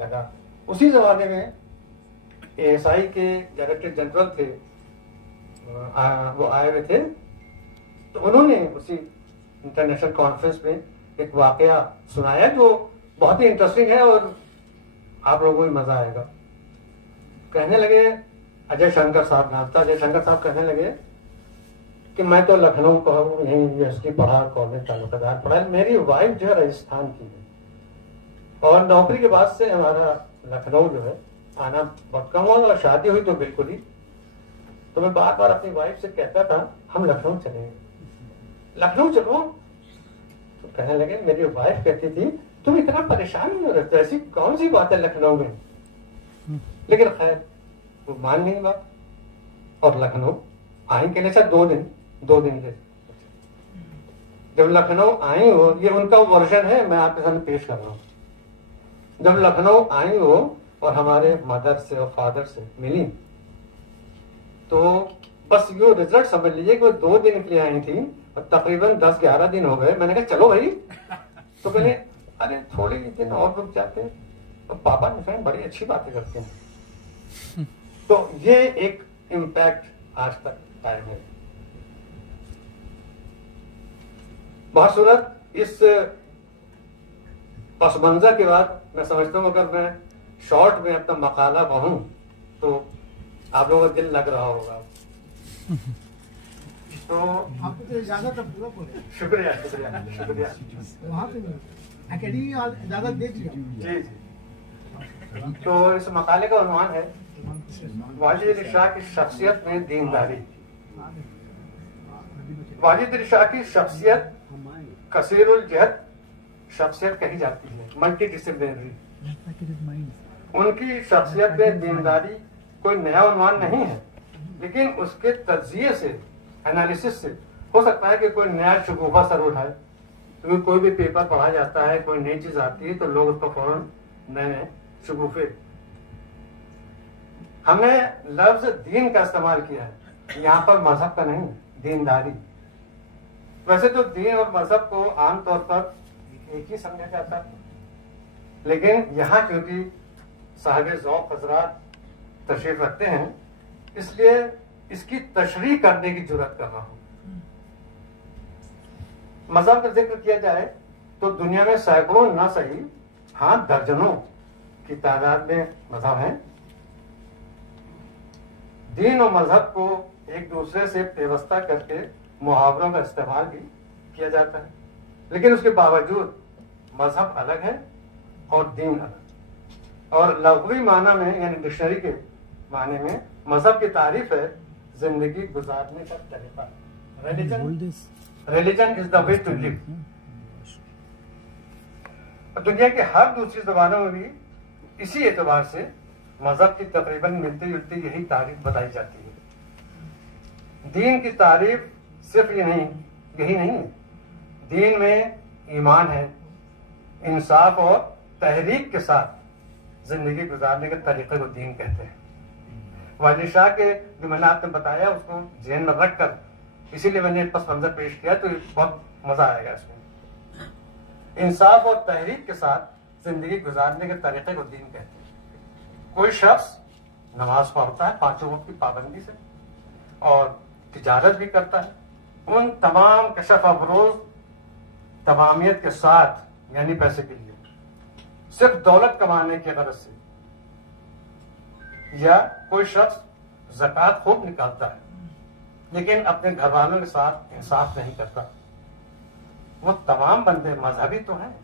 लगा। उसी जमाने में ASI के डायरेक्टर जनरल थे, वो आए हुए थे, तो उन्होंने उसी इंटरनेशनल कॉन्फ्रेंस में एक वाकया सुनाया जो बहुत ही इंटरेस्टिंग है और आप लोगों को भी मजा आएगा। कहने लगे, अजय शंकर साहब नाम था, अजय शंकर साहब कहने लगे कि मैं तो लखनऊ का हूँ, यहीं यूनिवर्सिटी पढ़ा, कॉलेज ताल्लुकादार पढ़ा, मेरी वाइफ जो है राजस्थान की है, और नौकरी के बाद से हमारा लखनऊ जो है आना बहुत कम हुआ, और शादी हुई तो बिल्कुल ही। तो मैं बार बार अपनी वाइफ से कहता था हम लखनऊ चलेंगे, लखनऊ चलो। तो कहने लगे, मेरी वाइफ कहती थी तुम इतना परेशान नहीं हो रहे, ऐसी कौन सी बात है लखनऊ में। लेकिन खैर वो मान नहीं बात, और लखनऊ आई के लिए सर 2 दिन ले। जब लखनऊ आई हो, ये उनका वर्जन है, मैं आपके सामने पेश कर रहा हूँ। जब लखनऊ आई हो और हमारे मदर से और फादर से मिली, तो बस ये रिजल्ट समझ लीजिए कि वो 2 दिन के लिए आई थी और तकरीबन 10-11 दिन हो गए। मैंने कहा चलो भाई, तो कहले अरे थोड़े दिन और रुक जाते हैं। तो पापा ने कहा बड़ी अच्छी बातें करते हैं। तो ये एक इम्पैक्ट आज तक कायम है। बहसूरत इस पस मंजर के बाद मैं समझता हूँ अगर मैं शॉर्ट में अपना मकाला कहूँ तो आप लोगों का दिल लग रहा होगा। तो आपको तो इजाजत है पूरा बोले। शुक्रिया शुक्रिया शुक्रिया। वहाँ पे एकेडमी इजाजत दे दी जी जी। तो इस मकाले का उन्वान है वाजिद अली शाह की शख्सियत में दीनदारी। वाजिद अली शाह की शख्सियत कसीरुल जहद शख्सियत कही जाती है, मल्टी डिसिप्लिनरी। उनकी शख्सियत में दीनदारी कोई नया उन्वान नहीं है, लेकिन उसके तज्जिए से, एनालिसिस से हो सकता है कि कोई नया शगुफा सर उठाए। क्योंकि कोई भी पेपर पढ़ा जाता है, कोई नई चीज आती है तो लोग उसको फौरन नए नए शगुफे। हमने लफ्ज दीन का इस्तेमाल किया है, यहाँ पर मजहब का नहीं, दीनदारी। वैसे तो दीन और मजहब को आमतौर पर एक ही समझा जाता है, लेकिन यहाँ क्योंकि साहिब ज़ौक़ हज़रात तशरीफ रखते हैं, इसलिए इसकी तशरीह करने की जुर्रत कर रहा हूं। मजहब का जिक्र किया जाए तो दुनिया में सैकड़ों न सही, हाँ दर्जनों की तादाद में मजहब हैं। दीन और मजहब को एक दूसरे से पेवस्ता करके मुहावरों का इस्तेमाल भी किया जाता है, लेकिन उसके बावजूद मजहब अलग है और दीन अलग। और लफ्ज़ी माना में यानी डिक्शनरी के माने में मजहब की तारीफ है जिंदगी गुजारने का तरीका। Religion is the way to live. दुनिया की हर दूसरी जबानों में भी इसी एतबार से मजहब की तकरीबन मिलती जुलती यही तारीफ बताई जाती है। दीन की तारीफ सिर्फ यही नहीं है। दीन में ईमान है, इंसाफ और तहरीक के साथ जिंदगी गुजारने के तरीके को दीन कहते हैं। वाजिद शाह के जो मैंने आपने बताया उसको ज़हन में रखकर इसीलिए मैंने पस मंजर पेश किया, तो बहुत मजा आएगा इसमें। इंसाफ और तहरीक के साथ जिंदगी गुजारने के तरीके को दीन कहते हैं। कोई शख्स नमाज पढ़ता है 5 वक्त की पाबंदी से और तिजारत भी करता है, उन तमाम कशफ अफरोज तमामियत के साथ यानी पैसे के लिए, सिर्फ दौलत कमाने की गरज से। या कोई शख्स ज़कात खूब निकालता है लेकिन अपने घर वालों के साथ इंसाफ नहीं करता। वो तमाम बंदे मजहबी तो हैं,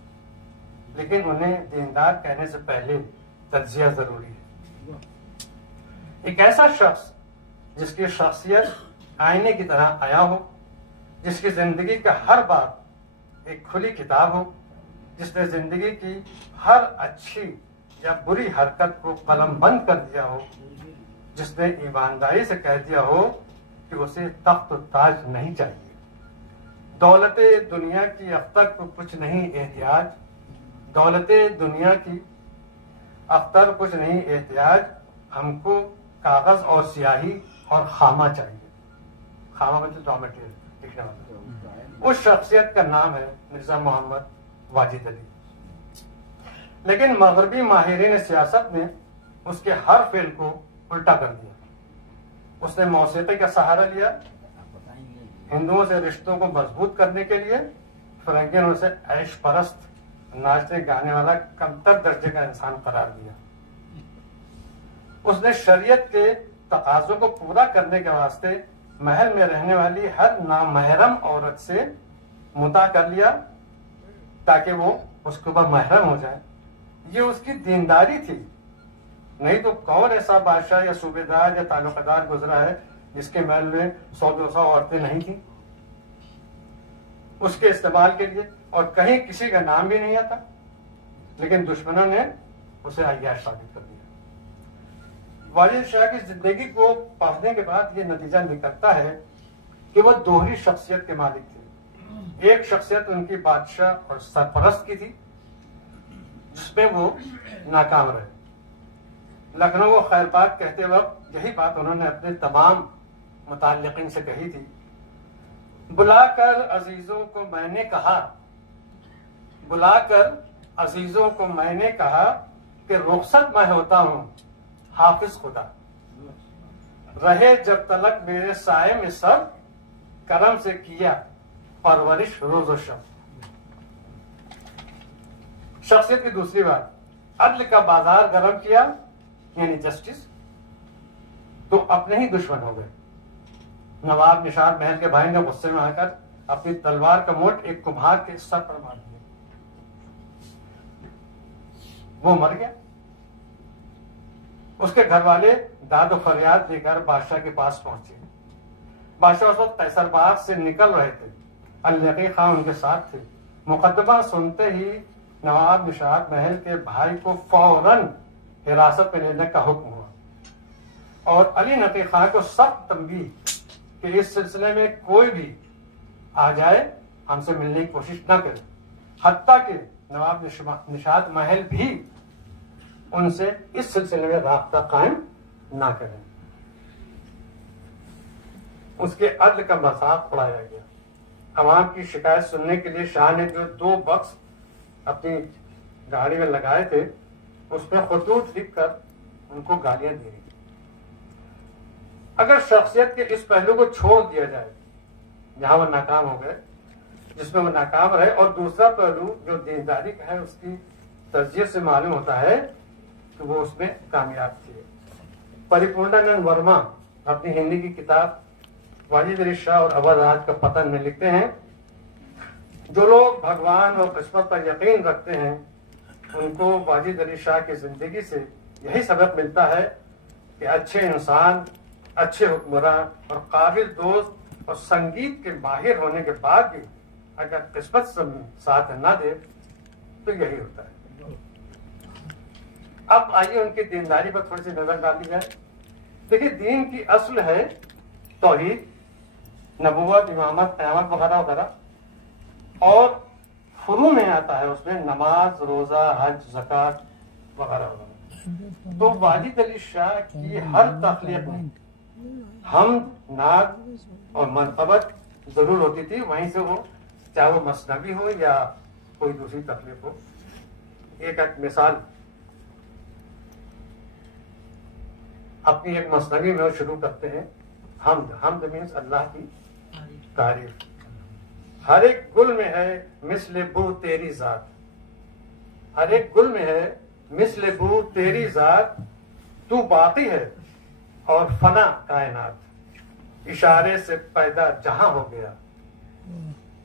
लेकिन उन्हें दीनदार कहने से पहले तज्जिया जरूरी है। एक ऐसा शख्स जिसकी शख्सियत आईने की तरह आया हो, जिसकी जिंदगी का हर बात एक खुली किताब हो, जिसने जिंदगी की हर अच्छी या बुरी हरकत को कलमबंद कर दिया हो, जिसने ईमानदारी से कह दिया हो कि उसे तख्त ताज नहीं चाहिए, दौलते दुनिया की अब तक तो कुछ नहीं एहतियाज, दौलते दुनिया की अब तक कुछ नहीं एहतियाज, हमको कागज और स्याही और खामा चाहिए। खामा मतलब रॉ मटेरियल लिखने वाला। उस शख्सियत का नाम है मिर्जा मोहम्मद वाजिद अली। लेकिन मगरबी माहिरीन सियासत ने उसके हर फेल को उल्टा कर दिया। उसने मौसीकी का सहारा लिया, हिंदुओं से रिश्तों को मजबूत करने के लिए, फिर उसे ऐश परस्त नाचने गाने वाला कमतर दर्जे का इंसान करार दिया। उसने शरीयत के तकाजों को पूरा करने के वास्ते महल में रहने वाली हर नामहरम औरत से मुता कर लिया ताकि वो उसके ऊपर महरम हो जाए। ये उसकी दीनदारी थी। नहीं तो कौन ऐसा बादशाह या सूबेदार या ताल्लुकदार गुजरा है जिसके महल में 100-200 औरतें नहीं थी उसके इस्तेमाल के लिए, और कहीं किसी का नाम भी नहीं आता, लेकिन दुश्मनों ने उसे अय्याश साबित कर दिया। वाजिद शाह की जिंदगी को पढ़ने के बाद ये नतीजा निकलता है कि वह दोहरी शख्सियत के मालिक थे। एक शख्सियत उनकी बादशाह और सरपरस्त की थी जिसमें वो नाकाम रहे। लखनऊ व खैरबाग कहते वक्त यही बात उन्होंने अपने तमाम मुताल्लिकीन से कही थी, बुलाकर अजीजों को मैंने कहा, बुलाकर अजीजों को मैंने कहा कि रुखसत मैं होता हूं हाफिज खुदा, रहे जब तलक मेरे साए में सब, करम से किया परवरिश रोज शब। शख्सियत की दूसरी बात, अदल का बाजार गरम किया यानी जस्टिस, तो अपने ही दुश्मन हो गए। नवाब निशात महल के भाई ने गुस्से में आकर अपनी तलवार का मोट एक कुम्हार के सर पर मार दिया, वो मर गया। उसके घर वाले दादो फरियाद देकर बादशाह के पास पहुंचे। बादशाह उस वक्त कैसरबाग से निकल रहे थे, अल-यकी खान उनके साथ थे। मुकदमा सुनते ही नवाब निशात महल के भाई को फौरन हिरासत में लेने का हुक्म हुआ और अली नकी खान को सख्त तंबीह कि इस सिलसिले में कोई भी आ जाए हमसे मिलने की कोशिश न करे, हत्ता कि नवाब निशात महल भी उनसे इस सिलसिले में राब्ता कायम ना करें। उसके अदल का मजाक उड़ाया गया। अवाम की शिकायत सुनने के लिए शाह ने जो 2 बक्स अपनी गाड़ी में लगाए थे, उसमें खतूत लिखकर उनको गालियां दी गई। अगर शख्सियत के इस पहलू को छोड़ दिया जाए जहां वो नाकाम हो गए, जिसमें वो नाकाम रहे, और दूसरा पहलू जो दीनदारी का है उसकी तरजीह से मालूम होता है कि वो उसमें कामयाब थे। परिपूर्णानंद वर्मा अपनी हिंदी की किताब वाजिद अली शाह और अवध राज का पतन में लिखते हैं, जो लोग भगवान और किस्मत पर यकीन रखते हैं उनको वाजिद अली शाह की जिंदगी से यही सबक मिलता है कि अच्छे इंसान, अच्छे हुक्मरान और काबिल दोस्त और संगीत के माहिर होने के बाद भी अगर किस्मत साथ न दे तो यही होता है। अब आइए उनकी दीनदारी पर थोड़ी सी नजर डाली जाए। देखिए, दीन की असल है तौहीद, नबूवत, इमामत, क़यामत वगैरह वगैरह, और फुरू में आता है उसमें नमाज, रोजा, हज, ज़कात वगैरह वगैरह। तो वाजिद अली शाह की हर तख्लीक में हमद, नाद और मनक़बत जरूर होती थी, वहीं से वो चाहे वो मसनवी हो या कोई दूसरी तख्लीक हो। एक मिसाल अपनी एक मसनवी में वो शुरू करते हैं, हमद। हमद मीन्स अल्लाह की तारीफ। हर एक गुल में है मिस्ल बू तेरी जात, हर एक गुल में है मिस्ल बू तेरी जात, तू बाकी है और फना कायनात, इशारे से पैदा जहां हो गया।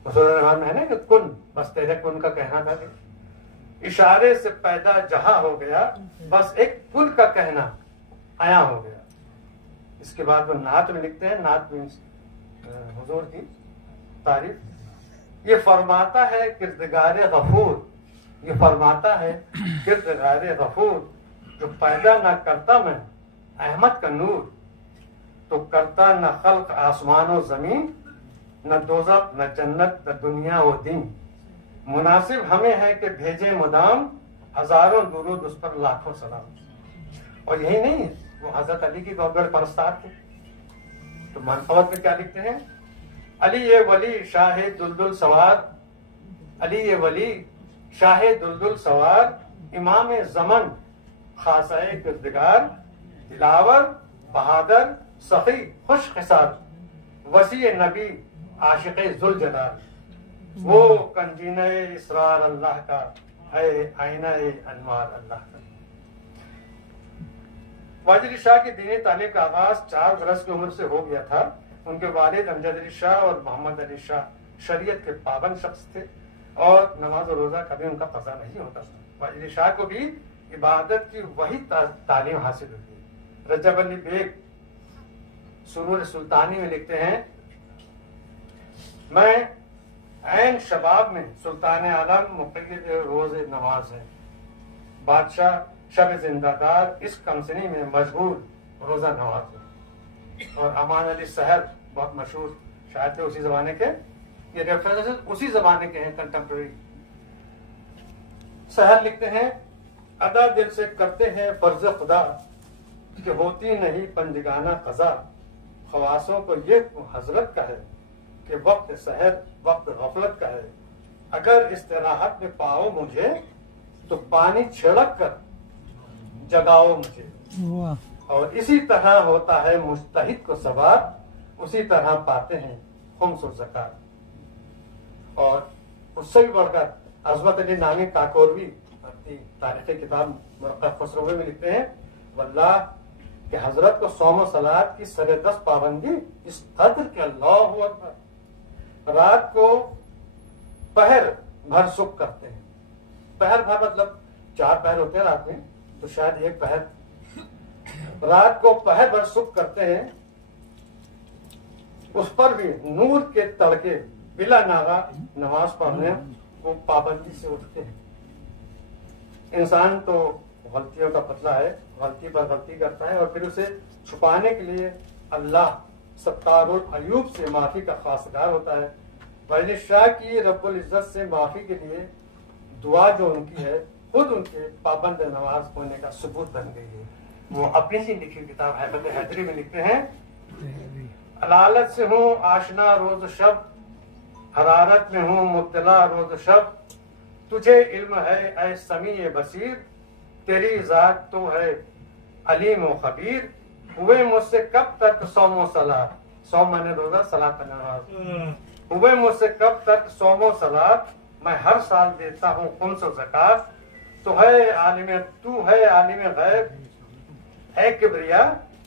रसूल में है ना कि कुन, बस तेरे कुन का कहना था कि इशारे से पैदा जहां हो गया, बस एक कुल का कहना आया हो गया। इसके बाद वो नात में लिखते हैं, नात मीन्स हुजूर की तारीफ। ये फरमाता है किरदगारे गफूर, ये फरमाता है किरदगारे गफूर, जो पैदा न करता मैं अहमद का नूर, तो करता न खल्क आसमान व जमीन, न दोज़ख न जन्नत न दुनिया व दीन, मुनासिब हमें है कि भेजे मुदाम हजारों दुरूद उस पर लाखों सलाम। और यही नहीं, वो हजरत अली की बहुत बड़े परस्तार थे। तो मनक़बत में क्या लिखते हैं, अली ये वली शाह दुलदुल सवार, अली ये वली शाह दुलदुल सवार, इमाम ज़मन खासाए किरदगार, दिलावर बहादुर सखी खुश खिसार, वसी नबी आशिक़े ज़ुल जलाल, वो कंजीने इसरार अल्लाह का है, आईना अनवार अल्लाह का। वाजिद अली शाह की दीनी तालीम का आगाज 4 बरस की उम्र से हो गया था। उनके वालिद अमजद अली शाह और मोहम्मद अली शाह शरीयत के पाबंद शख्स थे और नमाज और रोजा कभी उनका कज़ा नहीं होता था। वाजिद अली शाह को भी इबादत की वही तालीम हासिल हुई। रजब अली बेग सुरूर सुल्तानी में लिखते हैं, मैं ऐन शबाब में सुल्तान आलम मुक़य्यद रोज नमाज है, बादशाह शब जिंदादार इस कमसनी में मशगूल रोजा नमाज है। और अमान अली सहर बहुत मशहूर शायद थे उसी जमाने के, ये रेफरेंसेस उसी जमाने के हैं, कंटेम्प्रेरी। सहर लिखते हैं, अदा दिल से करते हैं फर्ज खुदा कि होती नहीं पंजगाना कज़ा, खवासों को ये हजरत का है कि वक्त सहर वक्त गफलत का है। अगर इस्तिराहत में पाओ मुझे तो पानी छिड़क कर जगाओ मुझे। वाह और इसी तरह होता है मुस्तहिद को सवाब, उसी तरह पाते हैं खुम्स और ज़कात। और उससे भी बढ़कर अज़मत अली नामी काकोरवी अपनी तारीख़ किताब मुरक़्क़ब खुसरवी में लिखते हैं, वल्लाह कि हजरत को सौम सलात की सरे 10 पाबंदी इस कदर के अल्लाहु अकबर। रात को पहर भर सुख करते हैं। पहर भर मतलब 4 पहर होते हैं रात में, तो शायद 1 पहर। रात को पहर भर सुख करते हैं, उस पर भी नूर के तड़के बिला नागा नमाज पढ़ने को पाबंदी से उठते हैं। इंसान तो गलतियों का पतला है, गलती पर गलती करता है और फिर उसे छुपाने के लिए अल्लाह सत्तारुल अयूब से माफी का खासगार होता है। वली शाह की रब्बुल इज्जत से माफी के लिए दुआ जो उनकी है खुद उनके पाबंद नमाज होने का सबूत बन गई है। वो अपनी सी लिखी किताब हैबत हैदरी में लिखते हैं, अलालत से हूँ आशना रोज शब, हरारत में हूँ मुब्तला रोज शब, तुझे इल्म है ऐ समी बसीर, तेरी जात तो है अलीम व खबीर, हुए मुझसे कब तक सौमो सलात, सौम माने रोजा सलात नमाज, हुए मुझसे कब तक सौमो सलात, मैं हर साल देता हूँ खुम्स व ज़कात, तू है आलिम गैब है किबरिया,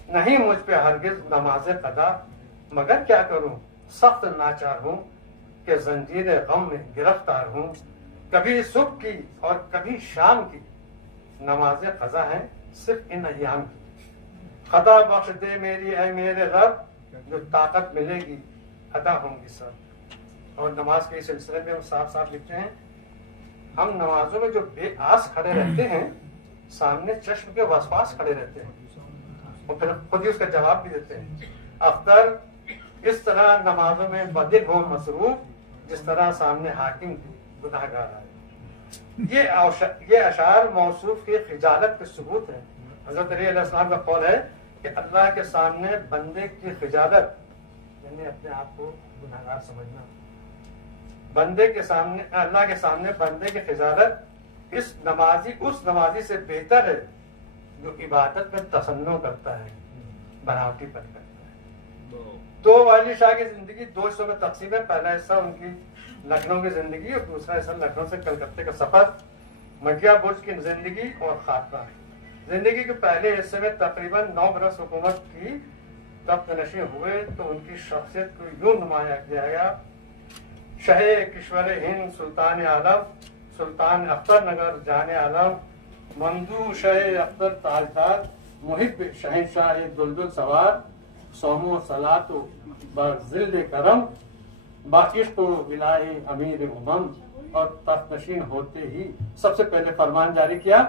नहीं मुझ पे हरगिज नमाज कदा, मगर क्या करूं सख्त नाचार हूं कि जंजीर गम में गिरफ्तार हूं, कभी सुबह की और कभी शाम की नमाज कज़ा है सिर्फ इन अय्याम की, खदा बख्श दे मेरी ऐ मेरे रब, जो ताकत मिलेगी अदा होंगी सब। और नमाज के इस सिलसिले में हम साफ साफ लिखते हैं, हम नमाजों में जो बेआस खड़े रहते हैं, सामने चश्म के वसवास खड़े रहते हैं और फिर खुद ही उसका जवाब भी देते हैं। अख्तर इस तरह नमाजों में बदिल हो मसरूफ, जिस तरह सामने हाकिम गुनाहगार आए। ये अशार मौसूफ की खिजालत के सबूत है। हज़रत अली अलैहिस्सलाम का कौल है कि अल्लाह के सामने बंदे की खिजालत यानी अपने आप को गुनाहगार समझना, बंदे के सामने अल्लाह के सामने बंदे की खिजालत इस नमाजी उस नमाजी से बेहतर है जो इबादत में तसन्नो करता है, बनावटीपन करता है। तो वाली शाह की जिंदगी 2 हिस्सों में तकसीम है। पहला हिस्सा उनकी लखनऊ की जिंदगी और दूसरा हिस्सा लखनऊ से कलकत्ते का सफर, मटिया बुर्ज की जिंदगी और खात्मा। जिंदगी के पहले हिस्से में तकरीबन 9 बरस हुकूमत की तख्त नशी हुए तो उनकी शख्सियत को यूं नुमाया किया गया, शहे किश्वर हिंद सुल्तान आलम, सुल्तान अख्तर नगर जाने आलम, मंदू शहे अख्तर ताजदार, मुहिब शहंशाह दुलदुल सवार, सोमो सलातो बज़िल्ल करम, बाकिश तो विलाए अमीर उमम। और तख्त नशीन होते ही सबसे पहले फरमान जारी किया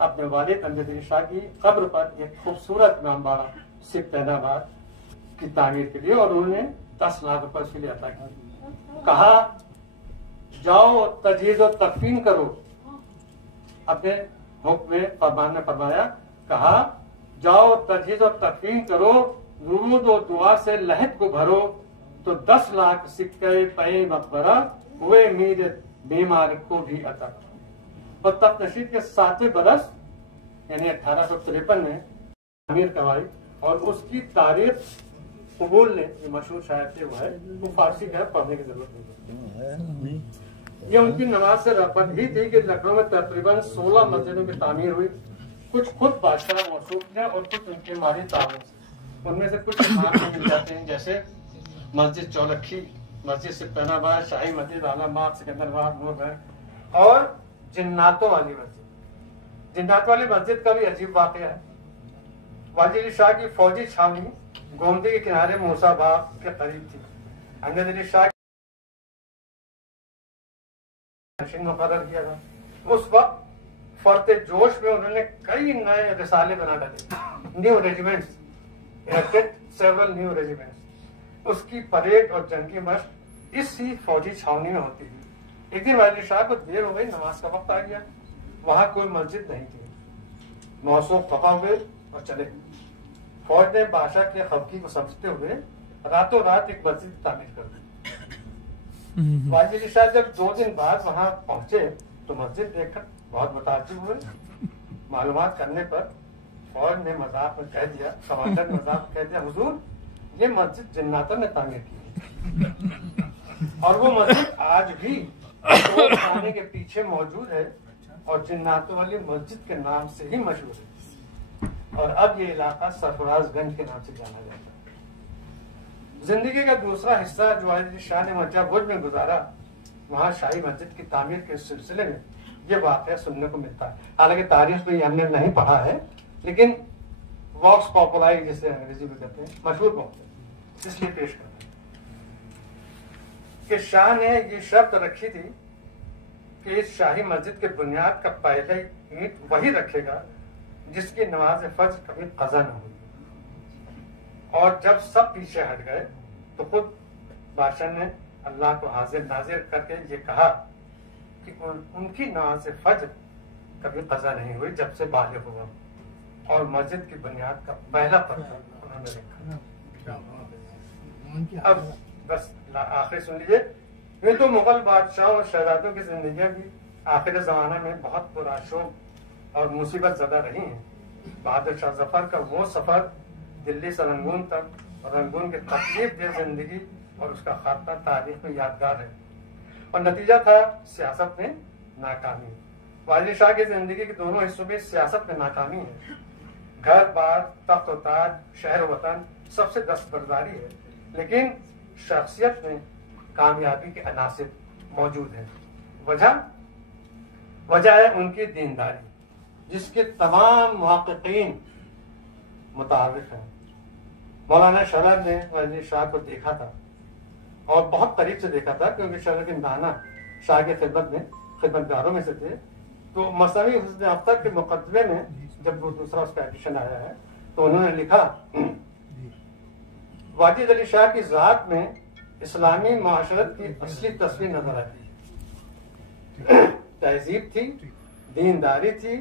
अपने वालिद अमजद अली शाह की कब्र पर एक खूबसूरत इमामबाड़ा सिकंदराबाद की तामीर के लिए, और उन्होंने 10 लाख रुपए उसके लिए अता किया। कहा जाओ तजहीज और तकफीन करो। अपने हुक्म में फरमान ने फरमाया, कहा जाओ तजहीज और तकफीन करो, दुरूद और दुआ से लहद को भरो, तो 10 लाख सिक्के पे मकबरा हुए मीर बीमार को भी अता। और तख्त नशीद के 7वें बरस यानी 1853 में अमीर करवाई, और उसकी तारीख कबूल ने जो मशहूर शायर थे वो फारसी का पढ़ने की जरूरत नहीं। ये उनकी नमाज से रब्बत ही थी कि लखनऊ में तकरीबन 16 मस्जिदों की तामीर हुई, कुछ खुद बादशाह मौसूफ थे और कुछ उनके माली ताउन से। उनमें से कुछ नाम मिल जाते हैं जैसे मस्जिद चौलखी, मस्जिद सिकंदराबाद, शाही मस्जिद आलमबाग, सिकंदराबाद, नूरगंज और जिन्नातों वाली मस्जिद। जिन्नात वाली मस्जिद का भी अजीब वाकया है। वाजी अली शाह की फौजी छावनी गोमती के किनारे मूसाबाग के करीब थी। अहमद अली शाह मुकर्रर किया था। उस वक्त फरते जोश में उन्होंने कई नए रिसाले बना डाले, new regiments, erected several new regiments. उसकी परेड और जंगी मश्क इसी फौजी छावनी में होती थी। एक दिन वाली शाह को देर हो गई, नमाज का वक्त आ गया, वहां कोई मस्जिद नहीं थी। मौसूफ खफा हुए और चले। फौज ने बादशाह के खफकी को समझते हुए रातों रात एक मस्जिद तामीर कर दी। वाजिद अली शाह जब 2 दिन बाद वहां पहुंचे तो मस्जिद देखकर बहुत मुताज्जिब हुए। मालूमात करने पर फौज ने मजाक में कह दिया, कमांडर ने मजाक में कह दिया, हुजूर ये मस्जिद जिन्नातों ने तामीर की है और वो मस्जिद आज भी खाने के पीछे मौजूद है और जिन्नातों वाली मस्जिद के नाम से ही मशहूर है और अब ये इलाका सरफराजगंज के नाम से जाना जाता है। जिंदगी का दूसरा हिस्सा जो वाजिद अली शाह ने मक्का बुर्ज में गुजारा, वहाँ शाही मस्जिद की तामीर के सिलसिले में ये वाक़या सुनने को मिलता है। हालांकि तारीख में ये हमने नहीं पढ़ा है, लेकिन वॉक्स पॉपुलाई जिसे अंग्रेजी में कहते हैं, मशहूर बहुत है, इसलिए पेश कर रहे हैं कि शाह ने ये शर्त रखी थी कि इस शाही मस्जिद के बुनियाद का पहला ईंट वही रखेगा जिसकी नमाज फज्र कभी कज़ा न हुई। और जब सब पीछे हट गए तो खुद बादशाह ने अल्लाह को हाजिर नाजिर करके ये कहा कि उनकी नमाज फज्र कभी कज़ा नहीं हुई जब से बालिग हुआ और मस्जिद की बुनियाद का पहला पत्थर उन्होंने रखा। अब बस आखिर सुन लीजिए। ये तो मुगल बादशाह और शहजादों की जिंदगियां भी आखिर जमाने में बहुत पुरशोर और मुसीबत ज़दा रही हैं। बहादुर शाह जफर का वो सफर दिल्ली से रंगून तक और रंगून के तकलीफ दे जिंदगी और उसका खात्मा तारीख में यादगार है और नतीजा था सियासत में नाकामी। वाजिद शाह की जिंदगी के दोनों हिस्सों में सियासत में नाकामी है। घर बार, तख्त और ताज, शहर वतन सबसे दस्तबरदारी है, लेकिन शख्सियत में कामयाबी के अनासिर मौजूद हैं। वजह है उनकी दीनदारी, जिसके तमाम मुहक्किकीन मुताबिक हैं। मौलाना शरफ ने वाजिद शाह को देखा था और बहुत करीब से देखा था, क्योंकि शरफ नाना शाह की खिदमतगारों में से थे। तो मसनवी हुस्न अख्तर के मुकदमे में जब वो दूसरा उसका एडिशन आया है तो उन्होंने लिखा, वाजिद अली शाह की जात में इस्लामी माशरत की असली तस्वीर नजर आती है। तहजीब थी, दीनदारी थी,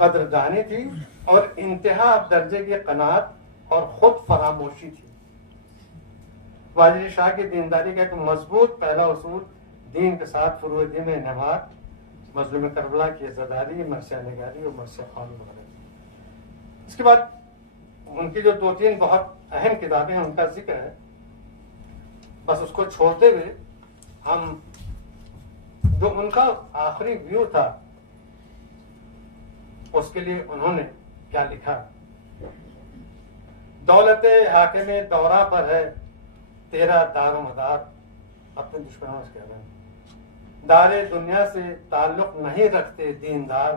कदरदानी थी और इंतहा दर्जे की कनात और खुद फरामोशी थी। वाजिद शाह की दीनदारी का एक मजबूत पहला उसूल दीन के साथ फुरूद में नमाज, मजलूम करबला की इज़्ज़तदारी, मरसिया निगारी और मरसिया खान वगैरह। इसके बाद उनकी जो 2-3 बहुत अहम किताबें हैं उनका जिक्र है। बस उसको छोड़ते हुए हम जो उनका आखिरी व्यू था उसके लिए उन्होंने क्या लिखा। दौलत हाकिम दौरा पर है तेरा दारो मदार, अपने दुश्मनों से कह रहे हैं। दारे दुनिया से ताल्लुक नहीं रखते दीनदार,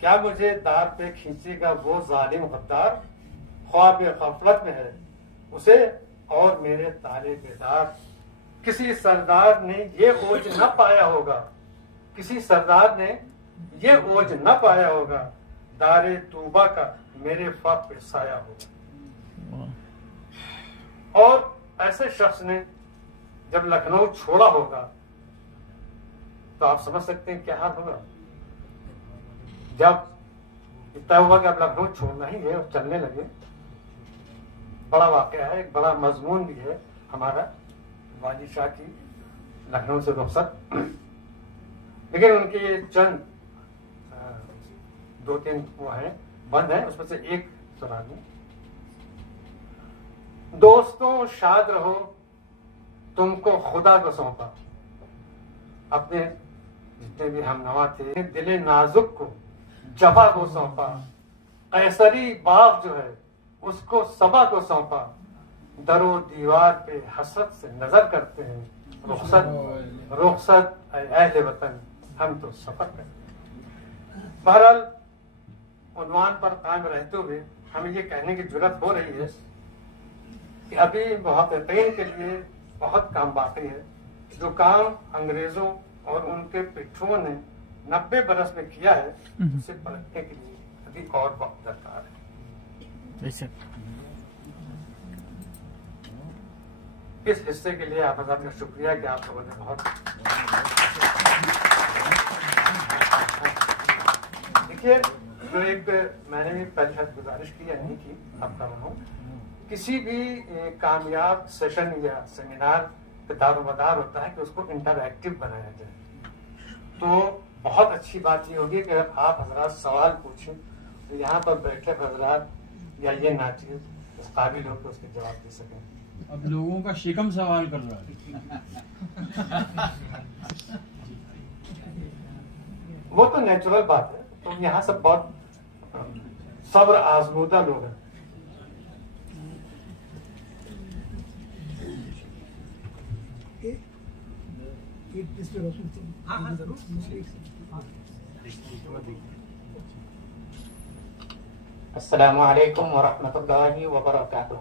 क्या मुझे दार पे खींचेगा वो जालिम गद्दार। ख्वाब गफलत में है उसे और मेरे तारे बेदार। किसी सरदार ने ये ओज न पाया होगा, किसी सरदार ने ये ओज न पाया होगा, दारे तूबा का मेरे ख्वाब पे साया होगा। और ऐसे शख्स ने जब लखनऊ छोड़ा होगा तो आप समझ सकते हैं क्या हाल होगा। जब तय हुआ कि अब लखनऊ छोड़ना ही है और चलने लगे, बड़ा वाकया है, एक बड़ा मजमून भी है हमारा वाजिद शाह की लखनऊ से रुखसत। लेकिन उनके ये चंद 2-3 वो हैं बंद हैं, उसमें से एक सुना दूं। दोस्तों शाद रहो तुमको खुदा को सौंपा, अपने जितने भी हमनवा थे दिले नाजुक को जफा को सौंपा। कैसरी बाग जो है उसको सबा को सौंपा, दरो दीवार पे हसरत से नजर करते हैं। रुखसत रुखसत अहले वतन हम तो सफर करते हैं। बहरहाल उन्वान पर कायम रहते हुए हमें ये कहने की जरूरत हो रही है कि अभी मुहक्किकीन के लिए बहुत काम बाकी है। जो काम अंग्रेजों और उनके पिट्ठुओं ने 90 बरस में किया है उसे पलटने के लिए अभी और वक्त दरकार है। इस हिस्से के लिए आप का शुक्रिया कि आप लोगों ने बहुत देखिए जो एक मैंने भी पहले शायद गुजारिश की है, नहीं की, अब कर रहा हूँ, किसी भी कामयाब सेशन या सेमिनार का दारोमदार होता है कि उसको इंटरैक्टिव बनाया जाए। तो बहुत अच्छी बात ये होगी कि आप हजरात सवाल पूछें तो यहाँ पर बैठे हजरात या ये नाचिए इस काबिल होकर उसके जवाब दे सकें। अब लोगों का शिकम सवाल कर रहा है। वो तो नेचुरल बात है। तो यहाँ सब बहुत सब्र आजमूदा लोग हैं। इस पे रोशनी से हाँ जरूर अस्सलामु अलैकुम वरहमतुल्लाहि वबरकातुह।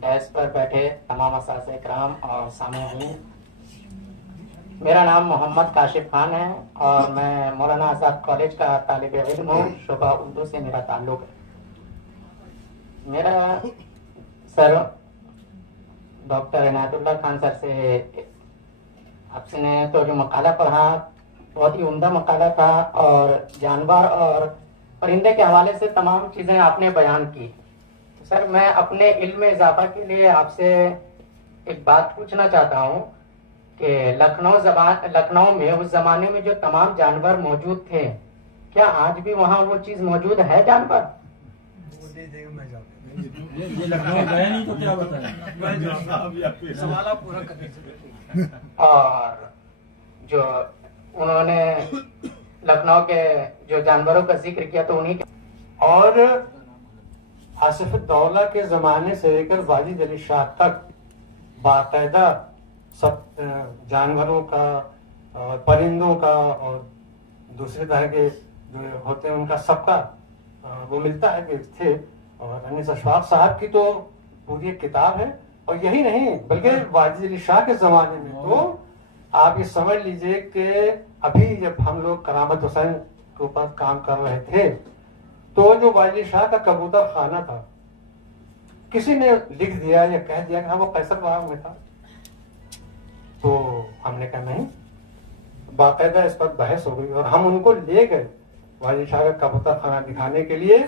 डैश पर बैठे तमाम असातिज़े इकराम और सामईन, मेरा नाम मोहम्मद काशिफ खान है और मैं मौलाना आज़ाद कॉलेज का तालिब इल्म हूँ। शोबा उर्दू से मेरा ताल्लुक है। मेरा sir doctor Inayatullah Khan sir से आपने तो जो मकाला पढ़ा बहुत ही उम्दा मकाला था और जानवर और परिंदे के हवाले से तमाम चीज़ें आपने बयान की। तो सर मैं अपने इल्म में इजाफा के लिए आपसे एक बात पूछना चाहता हूँ कि लखनऊ में उस जमाने में जो तमाम जानवर मौजूद थे, क्या आज भी वहाँ वो चीज़ मौजूद है जानवर? ये लखनऊ गए नहीं तो क्या बताएं? सवाल आप पूरा करने। और जो उन्होंने लखनऊ के जो जानवरों का जिक्र किया तो उन्हीं के और आसिफ दौला के जमाने से लेकर वाजिद अली शाह तक बाकायदा सब जानवरों का और परिंदों का और दूसरे तरह के जो होते हैं उनका सबका वो मिलता है कि थे। और अनीस अशफाक साहब की तो पूरी एक किताब है। और यही नहीं बल्कि वाजिद अली शाह के जमाने में तो आप ये समझ लीजिए कि अभी जब हम लोग करामत हुसैन के ऊपर काम कर रहे थे तो जो वाजिद शाह का कबूतर खाना था, किसी ने लिख दिया या कह दिया कि हाँ वो कैसर बाग में था। तो हमने कहा नहीं, बाकायदा इस पर बहस हो गई और हम उनको ले गए वाजिद शाह का कबूतर खाना दिखाने के लिए।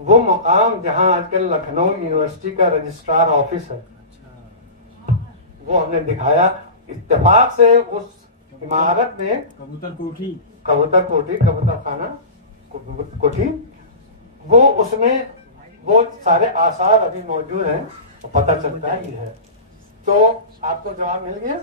वो मुकाम जहाँ आजकल लखनऊ यूनिवर्सिटी का रजिस्ट्रार ऑफिस है, वो हमने दिखाया। इत्तेफाक से उस इमारत में कबूतर खाना कोठी, वो उसमें वो सारे आसार अभी मौजूद हैं, तो पता चलता है ये है। तो आपको जवाब मिल गया।